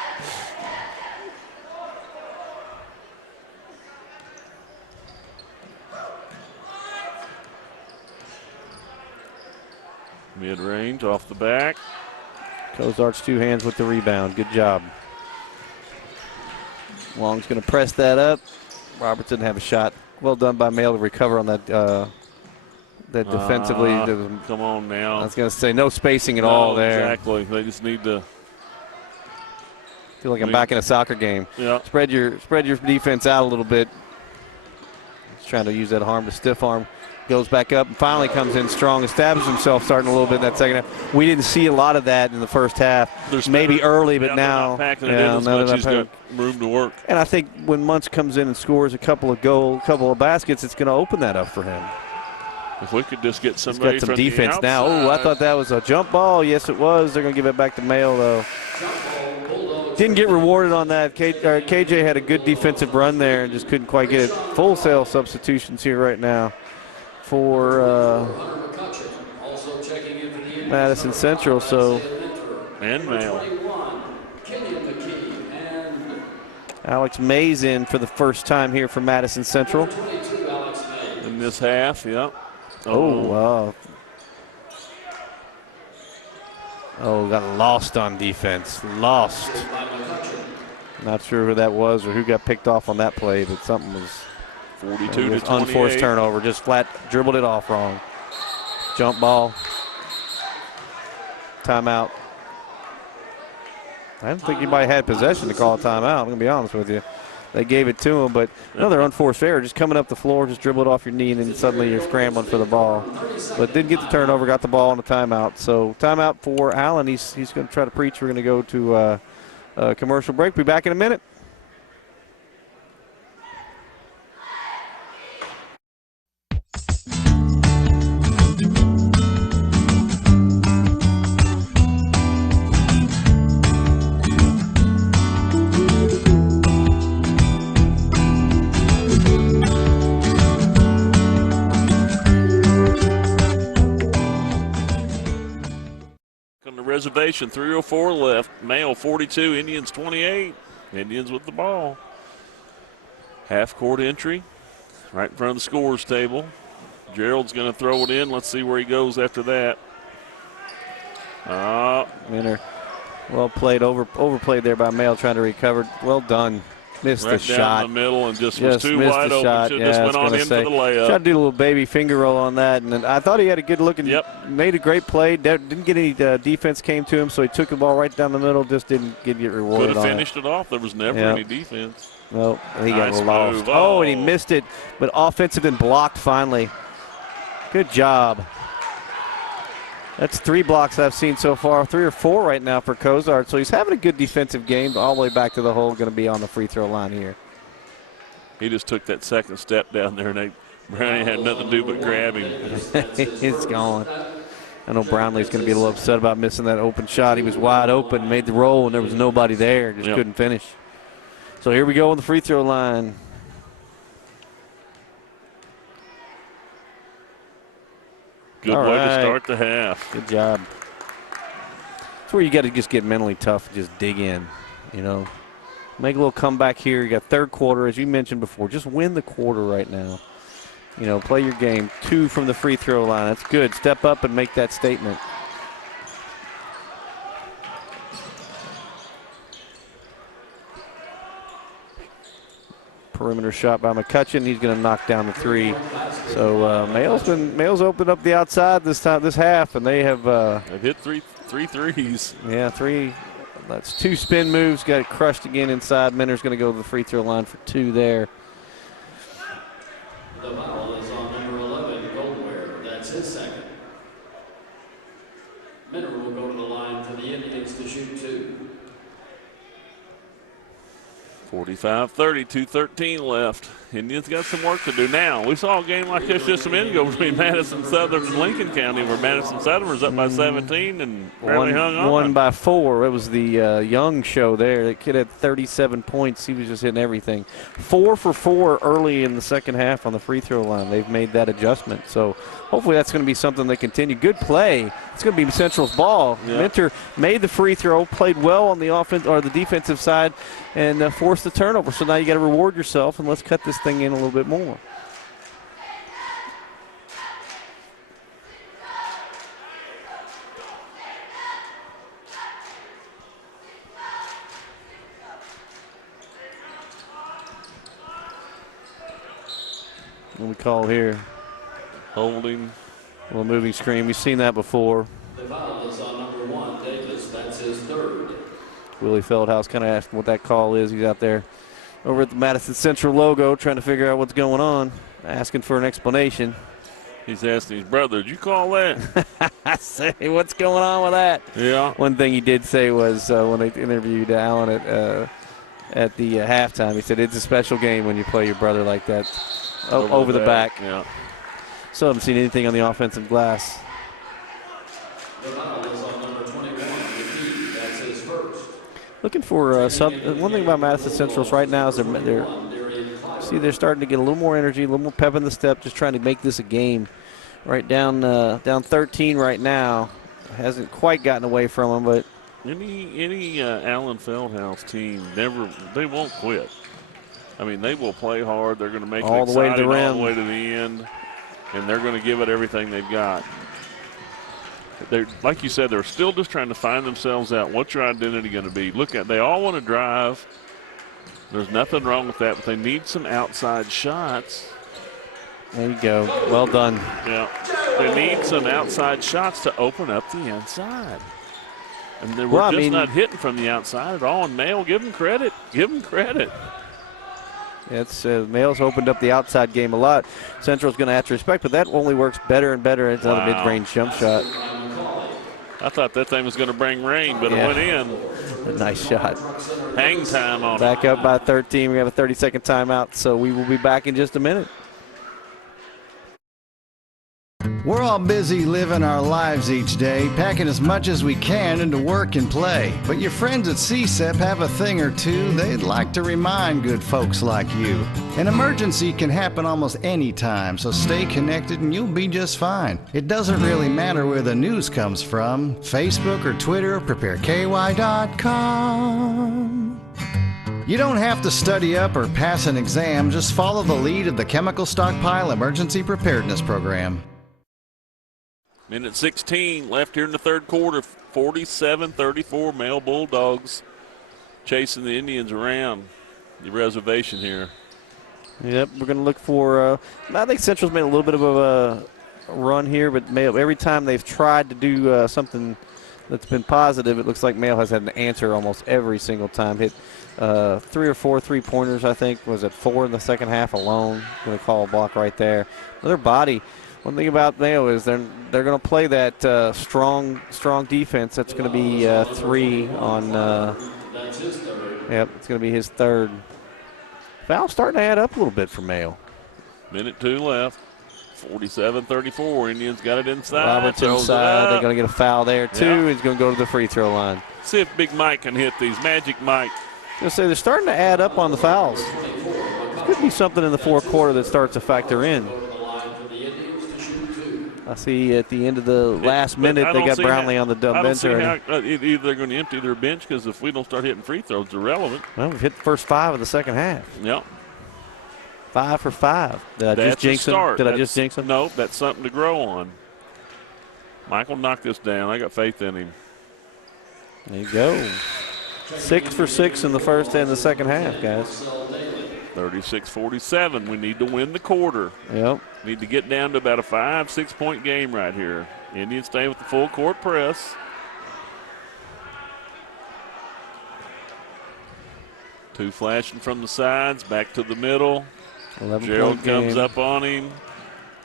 Mid-range, off the back. Cozart's two hands with the rebound. Good job. Long's going to press that up. Roberts didn't have a shot. Well done by Mayo to recover on that defensively. Come on now. I was going to say no spacing at all there. Exactly. They just need to. Feel like I'm back in a soccer game. Yeah. Spread your defense out a little bit. He's trying to use that arm to stiff arm. Goes back up and finally comes in strong. Establishes himself starting a little bit in that second half. We didn't see a lot of that in the first half. There's maybe early, but now. Packing it in as much. He's got room to work. And I think when Muntz comes in and scores a couple of baskets, it's going to open that up for him. If we could just get somebody He's got some from defense the now. Oh, I thought that was a jump ball. Yes, it was. They're going to give it back to Mayo, though. Didn't get rewarded on that. KJ had a good defensive run there and just couldn't quite get it. Full sale substitutions here right now for Madison Central. And Mayo. Alex Mays in for the first time here for Madison Central. In this half, yeah. Oh, got lost on defense. Lost. Not sure who that was or who got picked off on that play, but something was 42-28. Unforced turnover. Just flat dribbled it off wrong. Jump ball. Timeout. I didn't think anybody had possession to call a timeout. I'm going to be honest with you. They gave it to him, but another unforced error. Just coming up the floor, just dribble it off your knee, and then suddenly you're scrambling for the ball. But didn't get the turnover, got the ball on the timeout. So timeout for Allen. He's going to try to preach. We're going to go to a commercial break. Be back in a minute. Reservation, 3:04 left. Mayo 42, Indians 28. Indians with the ball. Half-court entry, right in front of the scorer's table. Gerald's going to throw it in. Let's see where he goes after that. Minner, well played, overplayed there by Mayo, trying to recover. Well done. Missed right the down shot. In the middle and just was too missed wide the open. shot. Should just went on in for the layup. Tried to do a little baby finger roll on that, and I thought he had a good look and made a great play. Didn't get any defense came to him, so he took the ball right down the middle. Just didn't get rewarded. Could have finished it off. There was never any defense. No, he nice got lost. move. Oh, and he missed it, but offensive and blocked finally. Good job. That's 3 blocks I've seen so far, 3 or 4 right now for Cozart. So he's having a good defensive game, all the way back to the hole, going to be on the free throw line here. He just took that second step down there, and Brownie had nothing to do but grab him. It's gone. I know Brownlee's going to be a little upset about missing that open shot. He was wide open, made the roll, and there was nobody there. Just couldn't finish. So here we go on the free throw line. Good way to start the half. Good job. It's where you got to just get mentally tough and just dig in, you know. Make a little comeback here. You got third quarter, as you mentioned before. Just win the quarter right now. You know, play your game. 2 from the free throw line. That's good. Step up and make that statement. Perimeter shot by McCutcheon. He's going to knock down the 3. So Mayo's opened up the outside this half, and they have they've hit three threes. Yeah, 3. That's 2 spin moves. Got it crushed again inside. Minter's going to go to the free throw line for 2 there. The foul is on number 11, Goldware. That's his second. Minter will go to the line for the Indians to shoot 2. 45-30, 2:13 left. Indians got some work to do now. We saw a game like this just a minute ago between Madison Southern and Lincoln County, where Madison Southern was up by 17 and barely hung on. Won by 4. It was the Young show there. That kid had 37 points. He was just hitting everything. 4 for 4 early in the second half on the free throw line. They've made that adjustment. So hopefully that's going to be something they continue. Good play. It's going to be Central's ball. Yeah. Minter made the free throw, played well on the offense or the defensive side, and forced the turnover. So now you got to reward yourself, and let's cut this thing in a little bit more. What we call here? Holding. A little moving screen. We've seen that before. The foul is on number 1, Davis. That's his third. Willie Feldhouse kind of asked him what that call is. He's out there over at the Madison Central logo trying to figure out what's going on, asking for an explanation. He's asking his brother, did you call that? I say, what's going on with that? Yeah. One thing he did say was when they interviewed Allen at the halftime, he said it's a special game when you play your brother like that over the back. Yeah. Still haven't seen anything on the offensive glass. The foul is on number 21, McKee. That's his first. Looking for one thing about Madison Central's right now is they're starting to get a little more energy, a little more pep in the step, just trying to make this a game. Right down 13 right now. Hasn't quite gotten away from them, but any Allen Feldhouse team they won't quit. I mean, they will play hard. They're going to make all it the way to the exciting rim, all the way to the end, and they're going to give it everything they've got. They're, like you said, they're still just trying to find themselves out. What's your identity going to be? They all want to drive. There's nothing wrong with that, but they need some outside shots. There you go. Well done. Yeah. They need some outside shots to open up the inside. And they were not hitting from the outside at all. And Mayo, give them credit. Give them credit. It's Mayo's opened up the outside game a lot. Central's going to have to respect, but that only works better and better into the mid-range jump shot. I thought that thing was going to bring rain, but it went in. A nice shot. Hang time on it. Back up by 13. We have a 30-second timeout, so we will be back in just a minute. We're all busy living our lives each day, packing as much as we can into work and play. But your friends at CSEP have a thing or two they'd like to remind good folks like you. An emergency can happen almost any time, so stay connected and you'll be just fine. It doesn't really matter where the news comes from, Facebook or Twitter, prepareky.com. You don't have to study up or pass an exam, just follow the lead of the Chemical Stockpile Emergency Preparedness Program. Minute 16 left here in the third quarter. 47-34, Mayo Bulldogs chasing the Indians around the reservation here. Yep, we're going to look for I think Central's made a little bit of a run here, but Mayo, every time they've tried to do something that's been positive, it looks like Mayo has had an answer almost every single time. Hit 3 or 4 three-pointers, I think. Was it 4 in the second half alone? Going to call a block right there. Another body. One thing about Mayo is they're going to play that strong defense. That's going to be 3 on. Yep, it's going to be his third. Foul starting to add up a little bit for Mayo. Minute 2 left. 47-34. Indians got it inside. Roberts inside. They're going to get a foul there too. Yeah. He's going to go to the free throw line. See if Big Mike can hit these. Magic Mike. I was going to say they're starting to add up on the fouls. There could be something in the fourth quarter that starts to factor in. I see at the end of the last minute they got Brownlee on the bench already. I don't see how either they're going to empty their bench, because if we don't start hitting free throws, it's irrelevant. Well, we've hit the first 5 of the second half. Yep. 5 for 5. Did I just jinx him? Did I just jinx him? No, that's something to grow on. Michael knocked this down. I got faith in him. There you go. 6 for 6 in the first and the second half, guys. 36-47. We need to win the quarter. Yep. Need to get down to about a 5-6 point game right here. Indians stay with the full court press. Two flashing from the sides, back to the middle. Gerald comes up on him.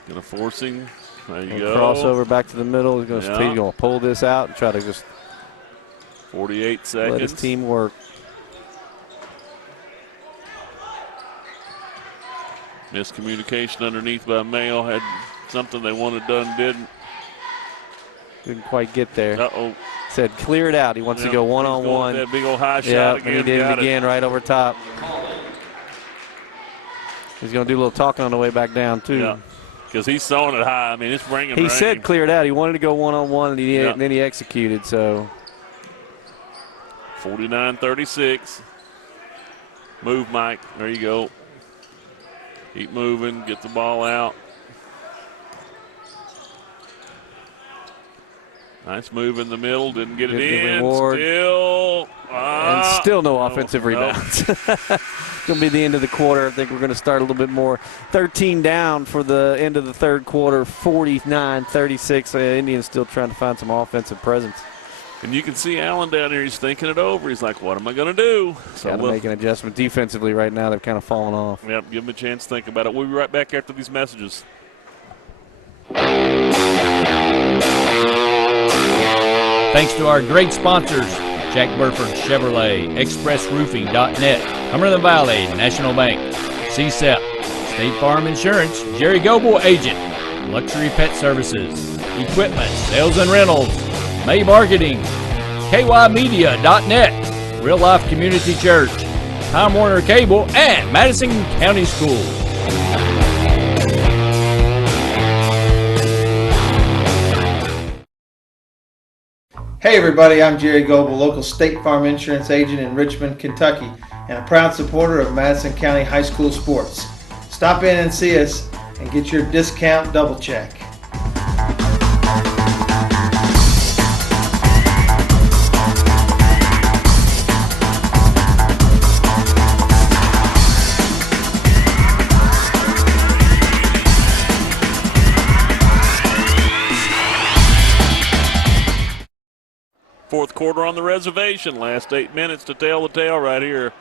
Going to force him. There you go. Crossover back to the middle. He's going to pull this out and try to just 48 seconds. let his team work. Miscommunication underneath by Mayo. Had something they wanted done, didn't. Didn't quite get there. Uh-oh. Said clear it out. He wants to go one-on-one. That big old high shot again. And he did it again right over top. He's going to do a little talking on the way back down, too. Yeah, because he's throwing it high. I mean, it's bringing He said clear it out. He wanted to go one-on-one, and then he executed, so. 49-36. Move, Mike. There you go. Keep moving. Get the ball out. Nice move in the middle. Didn't get it in. Still no offensive rebounds. Going to be the end of the quarter. I think we're going to start a little bit more. 13 down for the end of the third quarter. 49-36. Indians still trying to find some offensive presence. And you can see Allen down here. He's thinking it over. He's like, what am I going to do? So got to make an adjustment defensively right now. They've kind of fallen off. Yep, give them a chance to think about it. We'll be right back after these messages. Thanks to our great sponsors, Jack Burford Chevrolet, ExpressRoofing.net, Cumberland Valley National Bank, CSEP, State Farm Insurance, Jerry Goble Agent, Luxury Pet Services, Equipment, Sales and Rentals, May Marketing, KYMedia.net, Real Life Community Church, Time Warner Cable, and Madison County Schools. Hey everybody, I'm Jerry Goble, local State Farm Insurance agent in Richmond, Kentucky, and a proud supporter of Madison County High School sports. Stop in and see us and get your discount double check. Fourth quarter on the reservation. Last 8 minutes to tell the tale right here.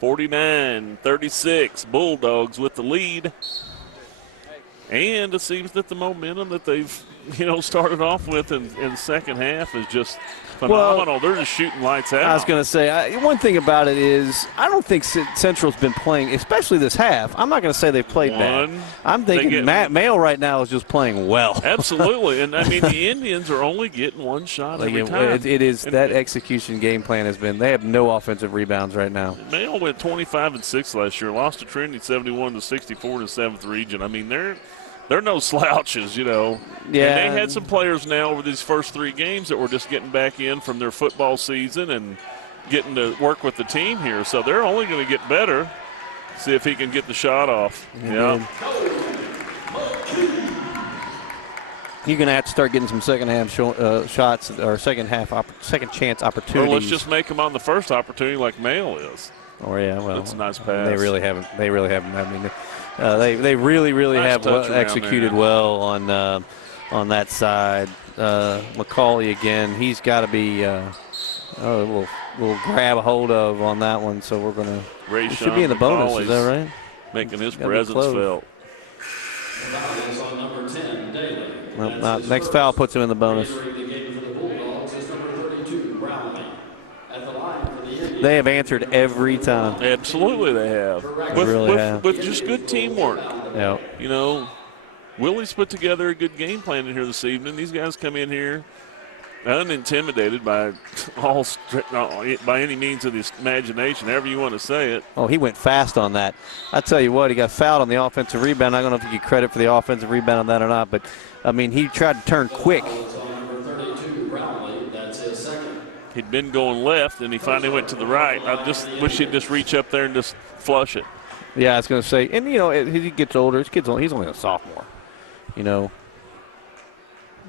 49-36. Bulldogs with the lead. And it seems that the momentum that they've, started off with in the second half is just phenomenal. Well, they're just shooting lights out. I was going to say, one thing about it is I don't think Central's been playing, especially this half. I'm not going to say they've played bad. I'm thinking Mayo right now is just playing well. Absolutely. And, the Indians are only getting one shot every time. It is that execution game plan has been, they have no offensive rebounds right now. Mayo went 25-6 last year, lost to Trinity 71-64 in the 7th region. They're no slouches, Yeah. And they had some players now over these first 3 games that were just getting back in from their football season and getting to work with the team here. So they're only going to get better. See if he can get the shot off. Yeah. You're going to have to start getting some second half shots or second chance opportunities. Or let's just make them on the first opportunity like Mayo is. Oh yeah, well, that's a nice pass. They really haven't. They really have nice have executed well on that side. McCauley again. He's got to be we'll grab a hold of on that one. So we're going to. Should be in the bonus. Is that right? Making his presence felt. Well, next foul puts him in the bonus. They have answered every time. Absolutely, they have. With just good teamwork. Yeah. Willie's put together a good game plan in here this evening. These guys come in here unintimidated by by any means of the imagination, however you want to say it. Oh, he went fast on that. I tell you what, he got fouled on the offensive rebound. I don't know if you get credit for the offensive rebound on that or not, but, I mean, he tried to turn quick. He'd been going left, and he finally went to the right. I just wish he'd just reach up there and just flush it. Yeah, I was going to say, and, you know, as he gets older, he's only a sophomore, you know.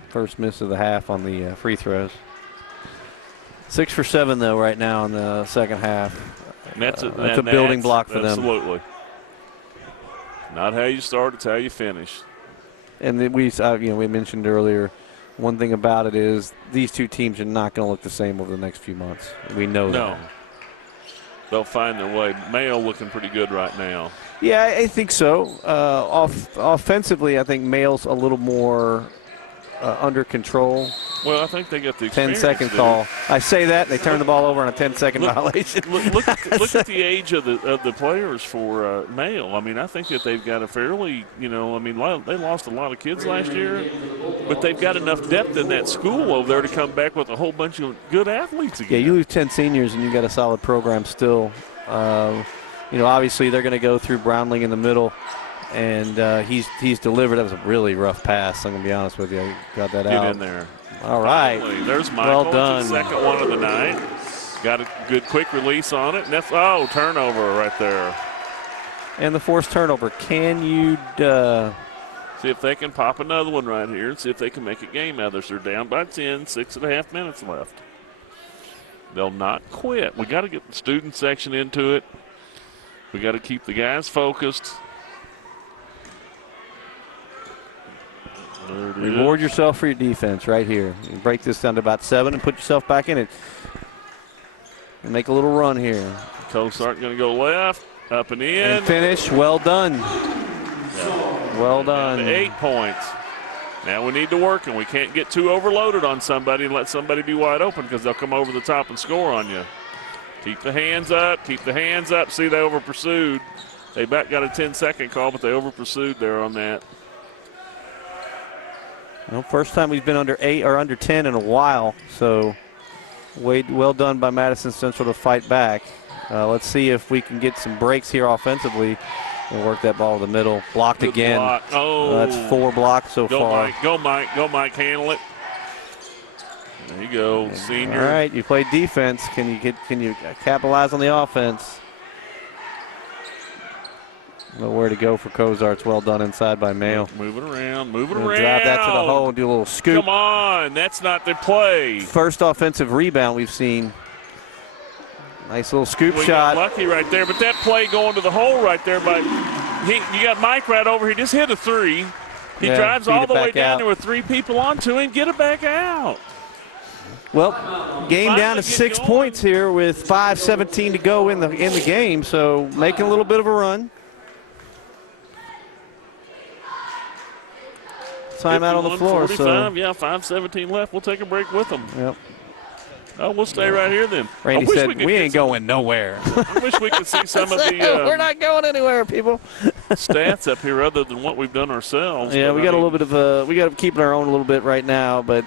First miss of the half on the free throws. 6 for 7, though, right now in the second half. And that's a building block for them. Absolutely. Not how you start, it's how you finish. And then we mentioned earlier, one thing about it is these two teams are not going to look the same over the next few months. We know that. No. They'll find their way. Mayo looking pretty good right now. Yeah, I think so. Offensively, I think Mayle's a little more under control. Well, I think they got the experience. 10-second call. I say that, they turn the ball over on a 10-second violation. Look at the age of the players for Mayo. I mean, I think that they've got a fairly, they lost a lot of kids last year, but they've got enough depth in that school over there to come back with a whole bunch of good athletes again. Yeah, you lose 10 seniors and you got a solid program still. Obviously they're going to go through Brownling in the middle. And he's delivered. That was a really rough pass, I'm going to be honest with you. I got that out. Get in there. All right. Finally, there's Michael. Well done. Second one of the night. Got a good quick release on it. And that's, turnover right there. And the forced turnover. Can you see if they can pop another one right here and see if they can make a game out of this. They're down by 10, 6.5 minutes left. They'll not quit. We got to get the student section into it. We got to keep the guys focused. Reward yourself for your defense right here. You break this down to about 7 and put yourself back in it. And make a little run here. Cosart going to go left, up and in. And finish. Well done. Yeah. Well done. 8 points. Now we need to work, and we can't get too overloaded on somebody and let somebody be wide open because they'll come over the top and score on you. Keep the hands up. Keep the hands up. See, they over-pursued. They got a 10-second call, but they over-pursued there on that. Well, first time we've been under 8 or under 10 in a while, so well done by Madison Central to fight back. Let's see if we can get some breaks here offensively and work that ball to the middle. Blocked Good again. block. Oh, that's 4 blocks so far. Mike. Go, Mike. Go, Mike. Handle it. There you go, senior. All right, you play defense. Can you capitalize on the offense? Nowhere to go for Cozarts. Well done inside by Mayo. Moving around. Drive that to the hole and do a little scoop. Come on, that's not the play. First offensive rebound we've seen. Nice little scoop we shot. Got lucky right there, but that play going to the hole right there you got Mike right over here. Just hit a 3. He drives all the way down there with 3 people onto him. Get it back out. Well, game down to 6 points here with 5:17 to go in the game, so making a little bit of a run. Timeout on the floor. So 5:17 left. We'll take a break with them. Yep. Oh, we'll stay right here then. Randy said we ain't going nowhere. I wish we could see some of the. We're not going anywhere, people. Stats up here other than what we've done ourselves. Yeah, we got a little bit of we got to keep our own a little bit right now, but.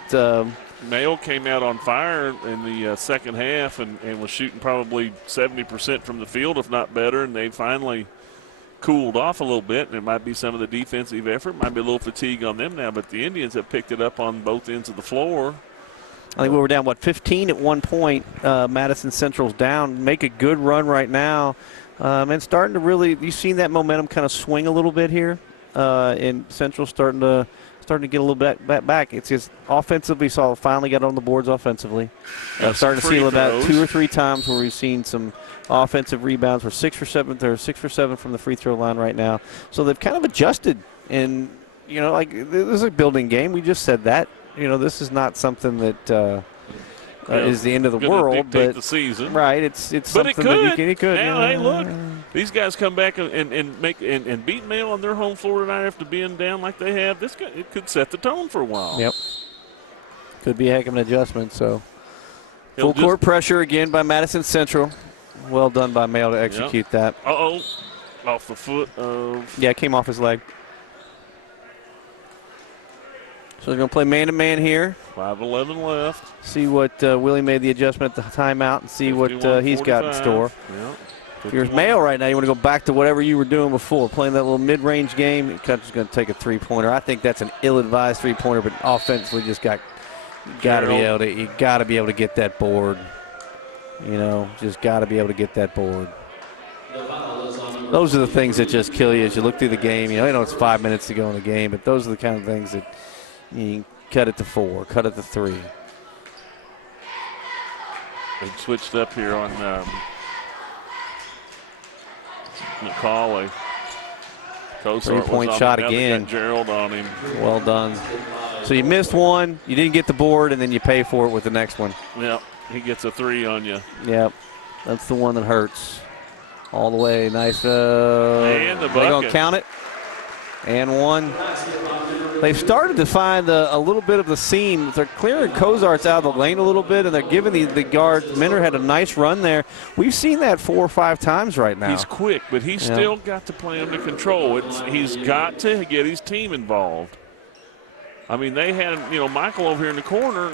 Mayo came out on fire in the second half and was shooting probably 70% from the field, if not better, and they finally cooled off a little bit, and it might be some of the defensive effort, might be a little fatigue on them now, but the Indians have picked it up on both ends of the floor. I think we were down, 15 at one point. Madison Central's down. Make a good run right now. And starting to really, you've seen that momentum kind of swing a little bit here. And Central starting to get a little bit back. It's just offensively, finally got on the boards offensively. Starting to see about 2 or 3 times where we've seen some offensive rebounds. We're 6 for 7. They're 6 for 7 from the free throw line right now. So they've kind of adjusted. And, this is a building game. We just said that. This is not something that is the end of the world. But the season. Right. It's something that it could. Now, hey, look. These guys come back and beat Mayo on their home floor tonight after being down like they have. It could set the tone for a while. Yep. Could be a heck of an adjustment. So full court pressure again by Madison Central. Well done by Mayo to execute that. Off the foot of. Yeah, it came off his leg. So they're going to play man-to-man here. 5:11 left. See what Willie made the adjustment at the timeout and see what he's got in store. Yeah. If you're Mayo right now, you want to go back to whatever you were doing before, playing that little mid-range game. Cutcher's going to take a three-pointer. I think that's an ill-advised three-pointer, but offensively just got to be able to get that board. You know, just got to be able to get that board. Those are the things that just kill you as you look through the game. You know it's 5 minutes to go in the game, but those are the kind of things that you cut it to 4, cut it to 3. They switched up here on McCauley. Three-point shot again. Gerald on him. Well done. So you missed one, you didn't get the board, and then you pay for it with the next one. Yep, he gets a 3 on you. Yep, that's the one that hurts. All the way, nice. And the bucket. They're going to count it. And one. They've started to find a little bit of the seam. They're clearing Cozarts out of the lane a little bit, and they're giving the guard. Minner had a nice run there. We've seen that 4 or 5 times right now. He's quick, but he's still got to play under control. He's got to get his team involved. I mean, they had, Michael over here in the corner,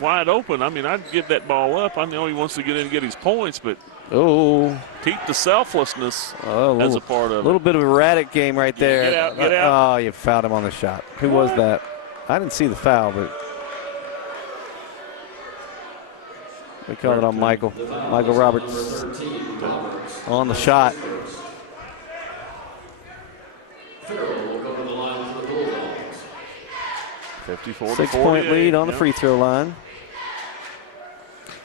wide open. I'd give that ball up. I know he wants to get in and get his points, but keep the selflessness as a part of it. A little bit of erratic game right there. Get out. Oh, you fouled him on the shot. Who was that? I didn't see the foul, but we called it on Michael. Michael Roberts on the shot. Farrell will go to the line for the Bulldogs. 54 6-point lead on the free throw line.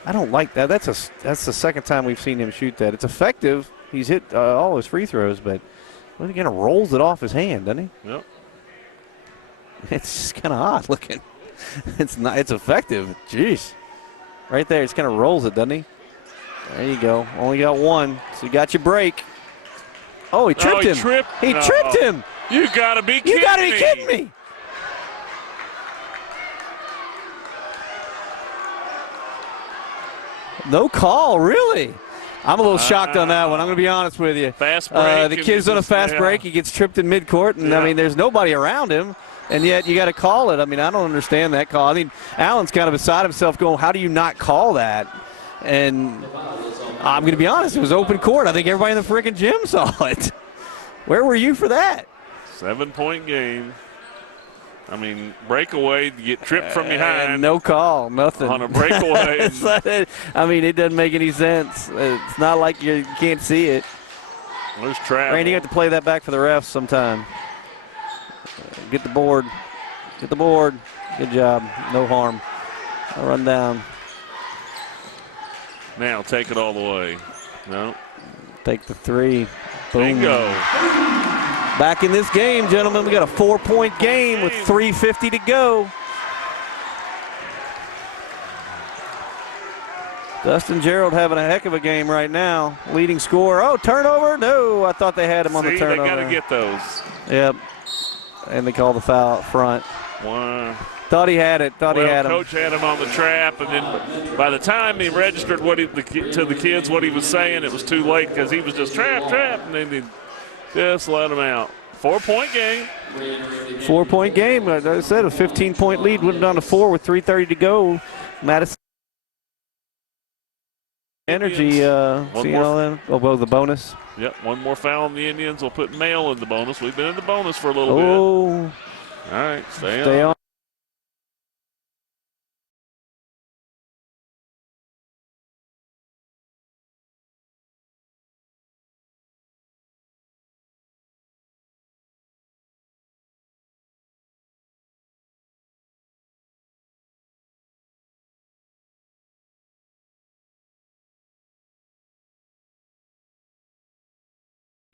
I don't like that. That's the second time we've seen him shoot that. It's effective. He's hit all his free throws, but he kind of rolls it off his hand, doesn't he? Yep. It's just kind of odd looking. It's not. It's effective. Jeez. Right there, it's kind of rolls it, doesn't he? There you go. Only got one, so you got your break. Oh, he tripped him. He tripped him. You got to be kidding me. You got to be kidding me. No call, really? I'm a little shocked on that one. I'm going to be honest with you. Fast break. The kid's on a fast break. He gets tripped in midcourt, and, there's nobody around him, and yet you got to call it. I don't understand that call. Allen's kind of beside himself going, how do you not call that? And I'm going to be honest, it was open court. I think everybody in the freaking gym saw it. Where were you for that? 7-point game. Breakaway, you get tripped from behind. No call, nothing. On a breakaway. It doesn't make any sense. It's not like you can't see it. There's travel. Randy, you have to play that back for the refs sometime. Get the board. Get the board. Good job. No harm. I'll run down. Now take it all the way. No. Take the 3. Boom. Bingo. Back in this game, gentlemen, we got a 4-point game with 3:50 to go. Dustin Gerald having a heck of a game right now. Leading scorer. Oh, turnover? No, I thought they had him on the turnover. They got to get those. Yep. And they call the foul up front. One. Thought he had it. Thought he had him. Coach had him on the trap, and then by the time he registered to the kids what he was saying, it was too late because he was just trap, and then he just let him out. 4-point game. 4-point game. Like I said, a 15-point lead went down to 4 with 3:30 to go. Madison Energy. The bonus. Yep, one more foul on the Indians. We'll put Mail in the bonus. We've been in the bonus for a little bit. All right, stay on.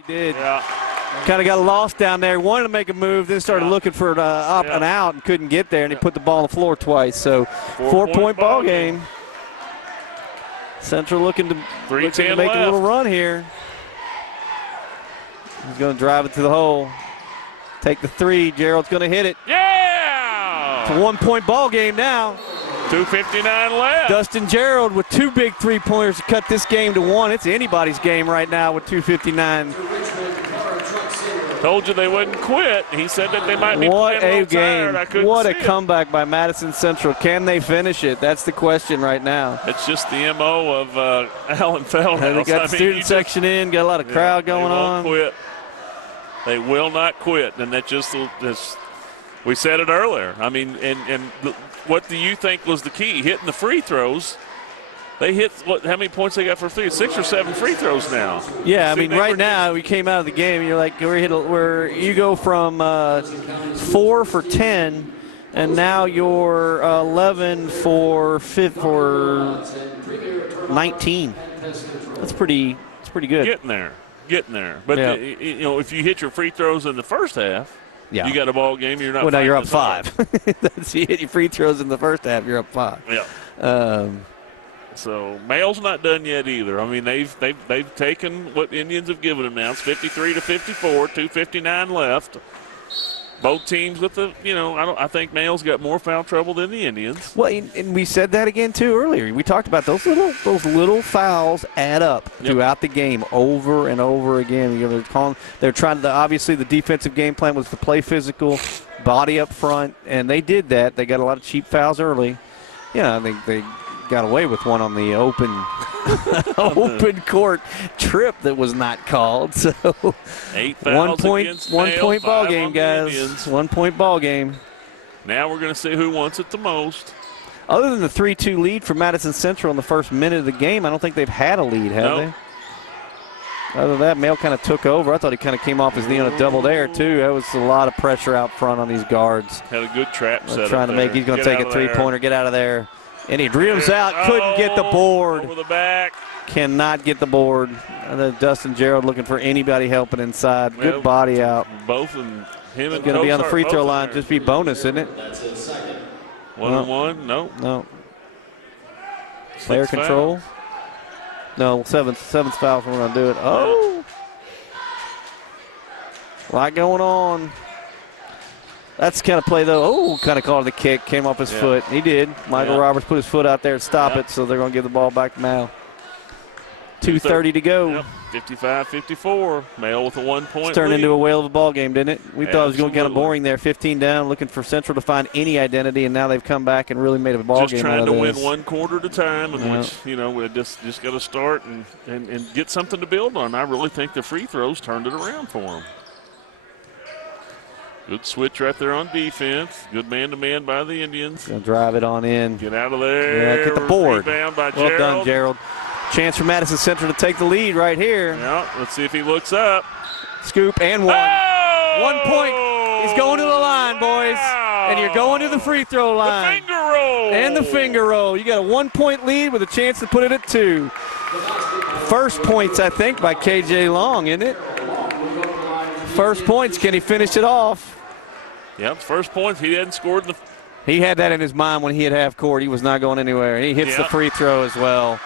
Did. Yeah. Kind of got lost down there. Wanted to make a move, then started looking for up and out and couldn't get there, and he put the ball on the floor twice. So 4-point ball game. Central looking to make a little run here. He's going to drive it to the hole. Take the 3. Gerald's going to hit it. Yeah! It's a 1-point ball game now. 2:59 left. Dustin Gerald with 2 big 3-pointers to cut this game to 1. It's anybody's game right now with 2:59. Told you they wouldn't quit. He said that they might be What playing a a little tired. I game. couldn't What a see it. comeback by Madison Central. Can they finish it? That's the question right now. It's just the MO of Alan Feldhouse. They got the student section in, got a lot of crowd going they won't on. Quit. They will not quit. And that just we said it earlier. I mean, and what do you think was the key? Hitting the free throws. They hit, how many points they got for free? 6 or 7 free throws now. Yeah, I mean, right now, we came out of the game, you're like, where you go from 4 for 10, and now you're 11 for 19. That's pretty good. Getting there. But, yeah. If you hit your free throws in the first half, yeah. you got a ball game, you're not Well, now you're up fighting 5. That's, you hit your free throws in the first half, you're up 5. Yeah. So Mail's not done yet either. I mean, they've taken what Indians have given them now. It's 53-54, 2:59 left. Both teams with the, I think Mail's got more foul trouble than the Indians. Well, and we said that again too earlier. We talked about those little fouls add up throughout the game over and over again. They're trying to, obviously the defensive game plan was to play physical, body up front, and they did that. They got a lot of cheap fouls early. Yeah, I think they got away with one on the open court trip that was not called. So 8 fouls against Mail, 1 point ball 5 game, on the guys. Indians. 1 point ball game. Now we're going to see who wants it the most. Other than the 3-2 lead for Madison Central in the first minute of the game, I don't think they've had a lead, have they? Other than that, Mail kind of took over. I thought he kind of came off his knee on a double dare, too. That was a lot of pressure out front on these guards. Had a good trap set trying to make, he's going to take a three-pointer, get out of there. And he drills out, couldn't get the board. Over the back. Cannot get the board. And then Dustin Gerald looking for anybody helping inside. Good body out. Both of him and going to be on the free throw line. Just be bonus, isn't it? 1-on-1? No. Player control. No, seventh foul. We're going to do it. Oh. A lot going on. That's the kind of play, though. Oh, kind of called the kick. Came off his foot. He did. Michael Roberts put his foot out there to stop it, so they're going to give the ball back to Mal. 2:30 to go. Yep. 55-54. Mail with a 1 point. It's turned into a whale of a ball game, didn't it? We thought it was going to be kind of boring there. 15 down, looking for Central to find any identity, and now they've come back and really made a ball game out of this. Just trying to win 1 quarter at a time, in which, we just got to start and get something to build on. I really think the free throws turned it around for them. Good switch right there on defense. Good man-to-man by the Indians. Gonna drive it on in. Get out of there. Yeah, get the board. Rebound by well Gerald. Done, Gerald. Chance for Madison Central to take the lead right here. Yeah, let's see if he looks up. Scoop and one. Oh! 1 point. He's going to the line, boys. Wow. And you're going to the free throw line. The finger roll. And the finger roll. You got a 1 point lead with a chance to put it at 2. First points, I think, by KJ Long, isn't it? First points. Can he finish it off? Yep, first points. He hadn't scored in the. He had that in his mind when he had half court. He was not going anywhere. He hits the free throw as well.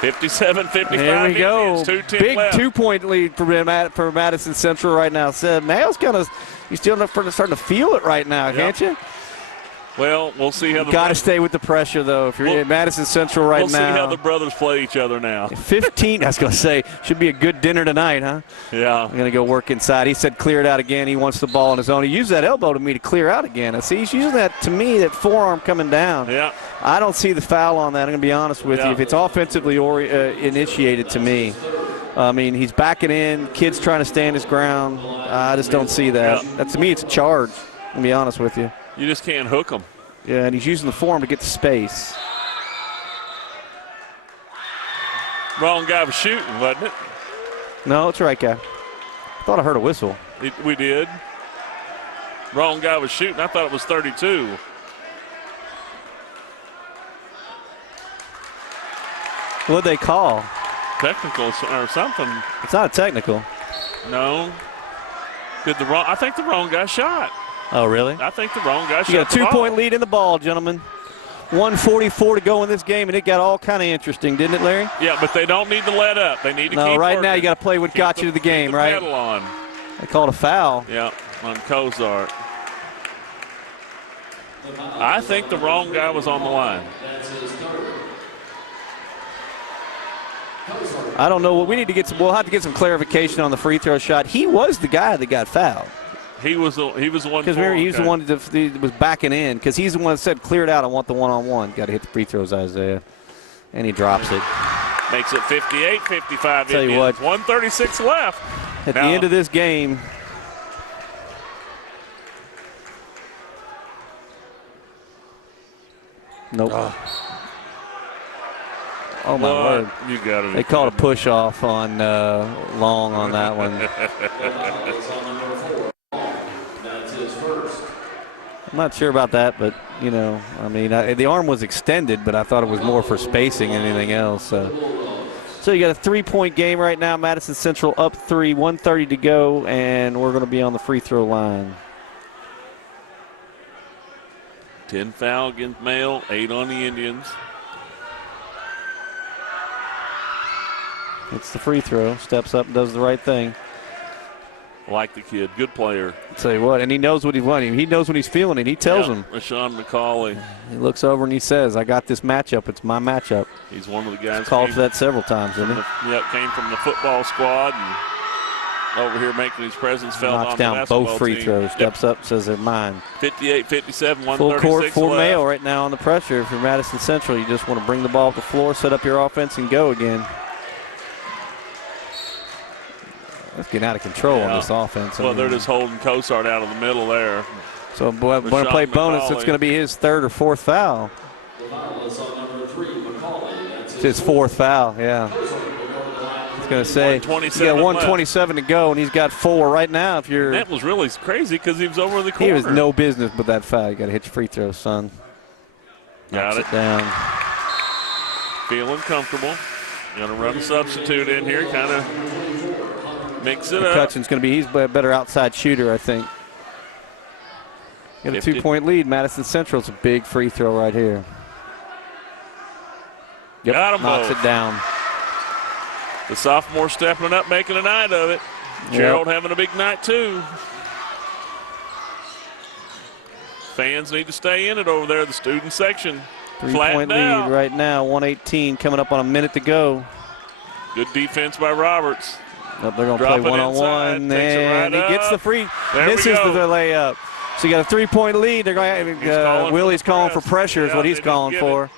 57-55. There we go. Big left. 2 point lead for Madison Central right now. Mal's he's still starting to feel it right now, can't you? Well, we'll see how the. Got to stay with the pressure though. If you're at Madison Central right now. We'll see how the brothers play each other now. 15. I was going to say should be a good dinner tonight, huh? Yeah. I'm going to go work inside. He said clear it out again. He wants the ball on his own. He used that elbow to me to clear out again. I see he's using that to me, that forearm coming down. Yeah. I don't see the foul on that. I'm going to be honest with you. If it's offensively initiated to me, I mean, he's backing in. Kid's trying to stand his ground. I just don't see that. That to me, it's a charge. I'm going to be honest with you. You just can't hook him. Yeah, and he's using the forearm to get to space. Wrong guy was shooting, wasn't it? No, it's the right guy. I thought I heard a whistle. We did. Wrong guy was shooting. I thought it was 32. What'd they call? Technical or something. It's not a technical. No. I think the wrong guy shot. Oh, really? I think the wrong guy shot. You got a 2 point lead in the ball, gentlemen. 1:44 to go in this game, and it got all kind of interesting, didn't it, Larry? Yeah, but they don't need to let up. They need to keep No, right working. now you got to play what got you to the game, right? Pedal on. They called a foul. Yeah, on Cozart. I think the wrong guy was on the line. I don't know. We need to get some. We'll have to get some clarification on the free throw shot. He was the guy that got fouled. He was the one. Because he was the one that was backing in. Because he's the one that said, "Clear it out. I want the one-on-one." Got to hit the free throws, Isaiah, and he drops it. Makes it 58-55. Tell you what, 136 left. At the end of this game. Nope. Oh my word! You got it. They called a push off on Long on that one. I'm not sure about that, but you know, I mean, the arm was extended, but I thought it was more for spacing than anything else. So you got a 3-point game right now. Madison Central up 3, 1:30 to go, and we're going to be on the free throw line. 10 foul against Male, 8 on the Indians. It's the free throw. Steps up and does the right thing. Like the kid. Good player. I'll tell you what, and he knows what he's wanting. He knows when he's feeling it. He tells him. Rashawn McCauley. He looks over and he says, I got this matchup. It's my matchup. He's one of the guys. He's called for that several times, isn't he? Came from the football squad and over here making his presence felt on knocks the down basketball both free team. throws. Steps up, says they're mine. 58-57, 136 Full court for left. Mayo right now on the pressure. If you're Madison Central, you just want to bring the ball up the floor, set up your offense, and go again. Let's get out of control on this offense. Well, they're just holding Cosart out of the middle there. So when I play bonus, it's going to be his third or fourth foul. It's his fourth foul, yeah. I was going to say, he's got 1:27 to go, and he's got 4 right now. If you're, that was really crazy because he was over in the corner. He was no business with that foul. You got to hit your free throw, son. Got it. Down. Feeling comfortable. Going to run a substitute in here, kind of mix it up. McCutcheon's going to be, he's a better outside shooter, I think. Got a 2-point lead. Madison Central's a big free throw right here. Yep, got him knocks both. it down. The sophomore stepping up, making a night of it. Gerald having a big night, too. Fans need to stay in it over there, the student section. 3-point lead right now, 1:18, coming up on a minute to go. Good defense by Roberts. They're going to play one-on-one, and he gets the free, misses the layup. So you got a 3-point lead. They're going. Willie's calling for pressure is what he's calling for.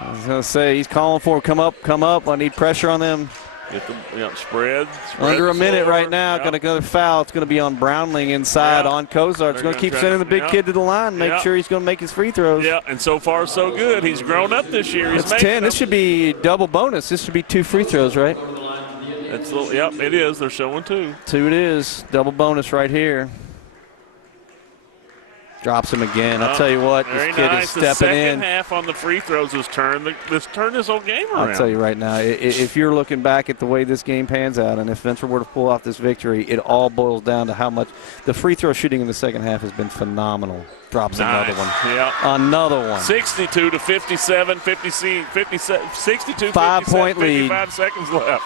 I was going to say he's calling for come up. I need pressure on them. Get them spread Under a minute right now. Got another foul. It's going to be on Brownling inside on Cozart. It's going to keep sending the big kid to the line. Make sure he's going to make his free throws. Yeah, and so far so good. He's grown up this year. It's 10. This should be double bonus. This should be 2 free throws, right? Yep, it is. They're showing 2. 2 it is. Double bonus right here. Drops him again. I'll tell you what, this kid is stepping in. The second half on the free throws has turned this whole game around. I'll tell you right now, if you're looking back at the way this game pans out, and if Venture were to pull off this victory, it all boils down to how much the free throw shooting in the second half has been phenomenal. Drops another one. Yeah. Another one. 62 to 57, 62, 5-point lead. 55 seconds left.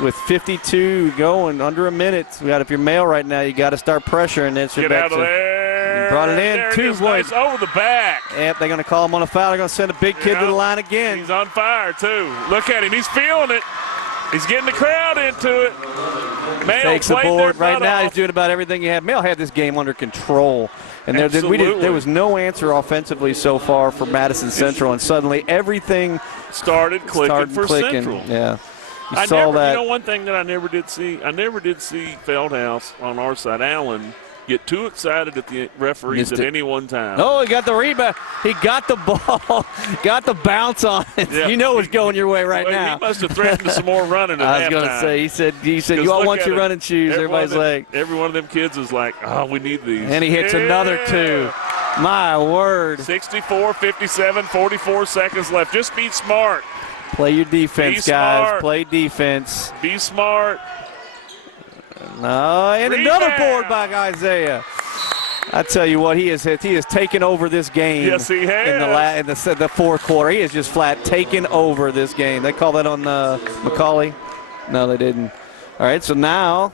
With 52 going, under a minute. If you're Male right now, you got to start pressuring. Get out of there. Brought it in. There 2 it is, nice over the back. Yep, they're going to call him on a foul. They're going to send a big kid to the line again. He's on fire, too. Look at him. He's feeling it. He's getting the crowd into it. Male takes the board right now. Off. He's doing about everything he had. Male had this game under control. And there was no answer offensively so far for Madison Central. And suddenly everything started clicking for Central. Yeah. You saw that. You know, one thing that I never did see Feldhouse on our side, Allen, get too excited at the referees at any one time. Oh, he got the rebound. He got the ball, got the bounce on it. Yeah. You know it's going your way right now. He must have threatened some more running at I was going to say, he said, you all want your running shoes. Everybody's like. Every one of them kids is like, oh, we need these. And he hits another 2. My word. 64, 57, 44 seconds left. Just be smart. Play your defense, guys. Play defense. Be smart. No, and another board by Isaiah. I tell you what, he has taken over this game. Yes, he has. In the fourth quarter, he has just flat taken over this game. They call that on McCauley? No, they didn't. All right, so now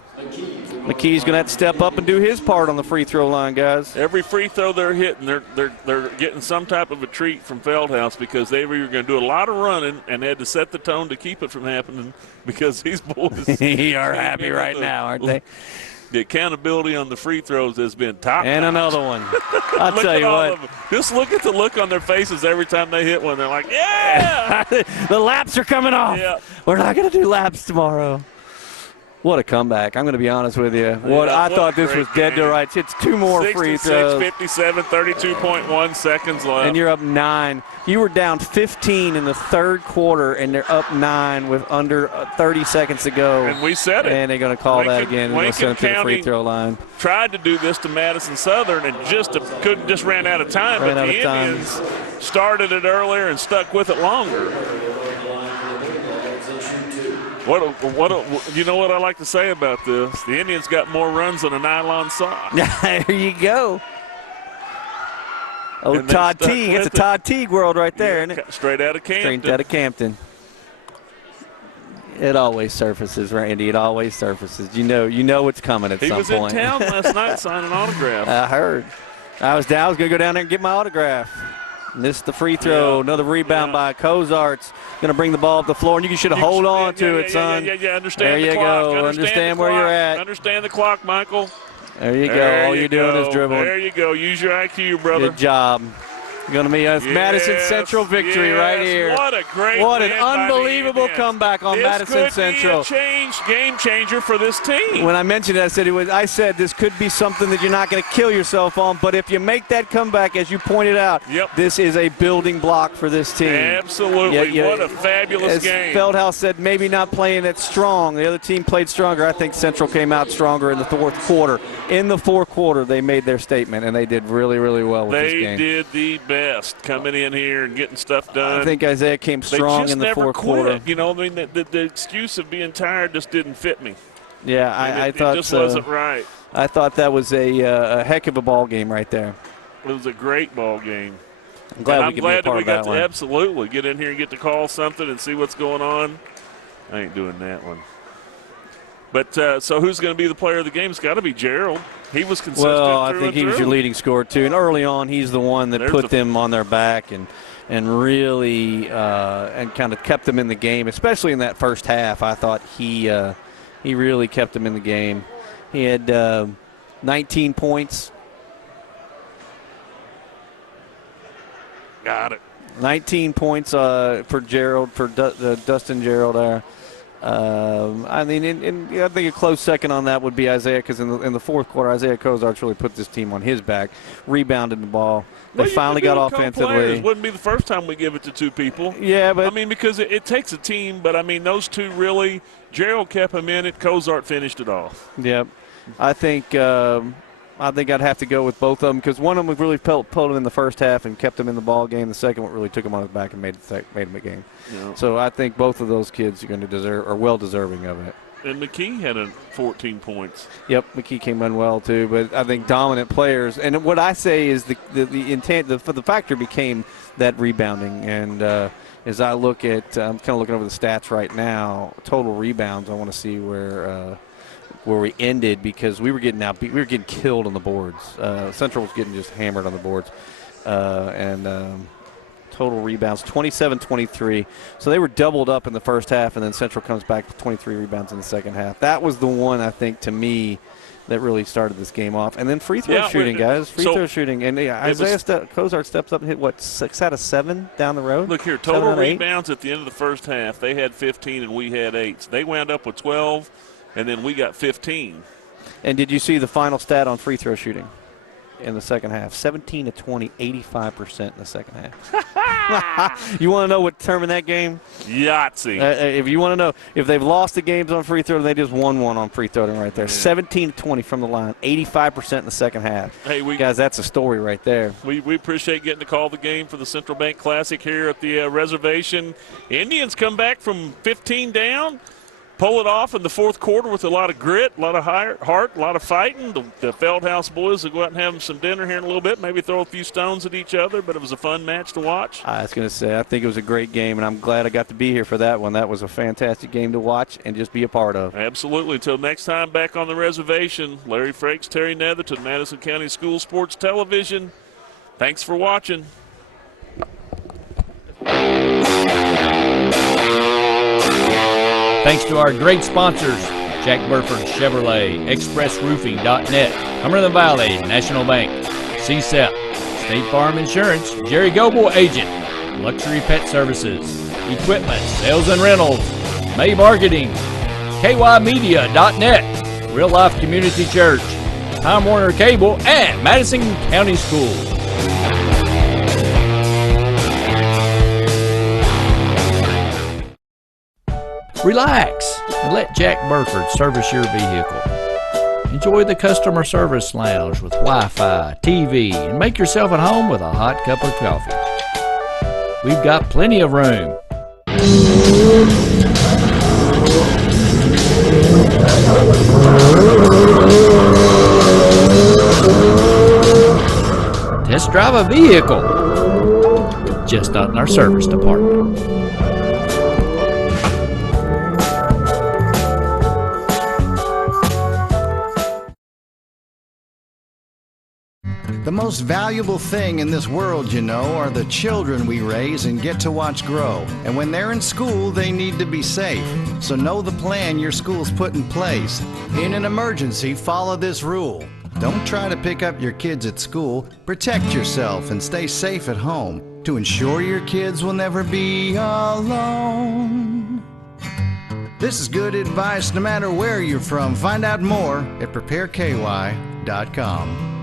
McKee's going to have to step up and do his part on the free throw line, guys. Every free throw they're hitting, they're getting some type of a treat from Feldhouse because they were going to do a lot of running and they had to set the tone to keep it from happening because these boys are happy right now, aren't they? The accountability on the free throws has been top. And another one. I'll Look tell at you all what. of them. Just look at the look on their faces every time they hit one. They're like, yeah! The laps are coming off. Yeah. We're not going to do laps tomorrow. What a comeback. I'm going to be honest with you. I thought this was dead to rights. It's 2 more free throws. 56-57, 32.1 seconds left. And you're up 9. You were down 15 in the third quarter, and they're up 9 with under 30 seconds to go. And we said it. And they're going to call that again. And they'll send it to the free throw line. Tried to do this to Madison Southern and just ran out of time. But the Indians started it earlier and stuck with it longer. You know what I like to say about this? The Indians got more runs than a nylon sock. There you go. Oh, Todd Teague. It's a Todd Teague world right there, isn't it? Straight out of Campton. Straight out of Campton. It always surfaces, Randy. It always surfaces. You know it's coming at some point. He was in town last night signing autographs. I heard. I was going to go down there and get my autograph. Missed the free throw. Another rebound by Cozart's. Going to bring the ball up the floor, and you should hold on to it, son. Yeah. Understand there the you clock. go. Understand where you're at. Understand the clock, Michael. There you go. All you're doing is dribbling. There you go. Use your IQ, brother. Good job. Going to be a Madison Central victory right here. What a great What an win by unbelievable the comeback on Madison Central. This could be a game changer for this team. When I mentioned it, I said this could be something that you're not going to kill yourself on, but if you make that comeback, as you pointed out, this is a building block for this team. Absolutely. What a fabulous game. As Feldhouse said, maybe not playing that strong. The other team played stronger. I think Central came out stronger in the fourth quarter. In the fourth quarter, they made their statement, and they did really, really well with this game. They did the best coming in here and getting stuff done. I think Isaiah came strong in the fourth quarter. You know, I mean, the excuse of being tired just didn't fit me. Yeah, I thought it just wasn't right. I thought that was a heck of a ball game right there. It was a great ball game. I'm glad we got to one. absolutely get in here and get to call something and see what's going on. I ain't doing that one. But so who's going to be the player of the game? It's got to be Gerald. He was consistent. Well, I think he was your leading scorer too. And early on, he's the one that put them on their back and really and kind of kept them in the game, especially in that first half. I thought he really kept them in the game. He had 19 points. Got it. 19 points for Gerald, for Dustin Gerald there. I mean, I think a close second on that would be Isaiah, because in the fourth quarter, Isaiah Cozarts really put this team on his back, rebounded the ball. They finally got offensively. It wouldn't be the first time we give it to two people. Yeah, but I mean, because it takes a team. But I mean, those two really. Gerald kept him in it. Cozart finished it off. Yep, I think I'd have to go with both of them, because one of them really pulled him in the first half and kept him in the ball game. The second one really took him on his back and made him a game. Yeah. So I think both of those kids are going to are well deserving of it. And McKee had 14 points. Yep, McKee came in well too. But I think dominant players. And what I say is the intent, the factor became that rebounding. And as I look at, I'm kind of looking over the stats right now. Total rebounds. I want to see where we ended, because we were getting we were getting killed on the boards. Central was getting just hammered on the boards. Total rebounds, 27-23. So they were doubled up in the first half, and then Central comes back with 23 rebounds in the second half. That was the one, I think, to me, that really started this game off. And then free throw shooting, guys. Free throw shooting. And Isaiah Cozart steps up and hit, 6 out of 7 down the road? Look here, total rebounds at the end of the first half. They had 15 and we had 8. So they wound up with 12, and then we got 15. And did you see the final stat on free throw shooting in the second half? 17 to 20, 85% in the second half. You want to know what determined that game? Yahtzee. If you want to know if they've lost the games on free throw, they just won one on free throw right there. 17 to 20 from the line, 85% in the second half. Hey, guys, that's a story right there. We appreciate getting to call the game for the Central Bank Classic here at the reservation. Indians come back from 15 down. pull it off in the fourth quarter with a lot of grit, a lot of heart, a lot of fighting. The Feldhouse boys will go out and have some dinner here in a little bit, maybe throw a few stones at each other, but it was a fun match to watch. I was going to say, I think it was a great game, and I'm glad I got to be here for that one. That was a fantastic game to watch and just be a part of. Absolutely. Until next time, back on the reservation, Larry Frakes, Terry Netherton, Madison County School Sports Television. Thanks for watching. Thanks to our great sponsors, Jack Burford Chevrolet, ExpressRoofing.net, Cumberland Valley National Bank, CSEP, State Farm Insurance, Jerry Goble Agent, Luxury Pet Services, Equipment, Sales and Rentals, May Marketing, KYMedia.net, Real Life Community Church, Time Warner Cable, and Madison County Schools. Relax and let Jack Burford service your vehicle. Enjoy the customer service lounge with Wi-Fi, TV, and make yourself at home with a hot cup of coffee. We've got plenty of room. Test drive a vehicle, just not in our service department. The most valuable thing in this world, you know, are the children we raise and get to watch grow. And when they're in school, they need to be safe. So know the plan your school's put in place. In an emergency, follow this rule. Don't try to pick up your kids at school. Protect yourself and stay safe at home to ensure your kids will never be alone. This is good advice no matter where you're from. Find out more at prepareky.com.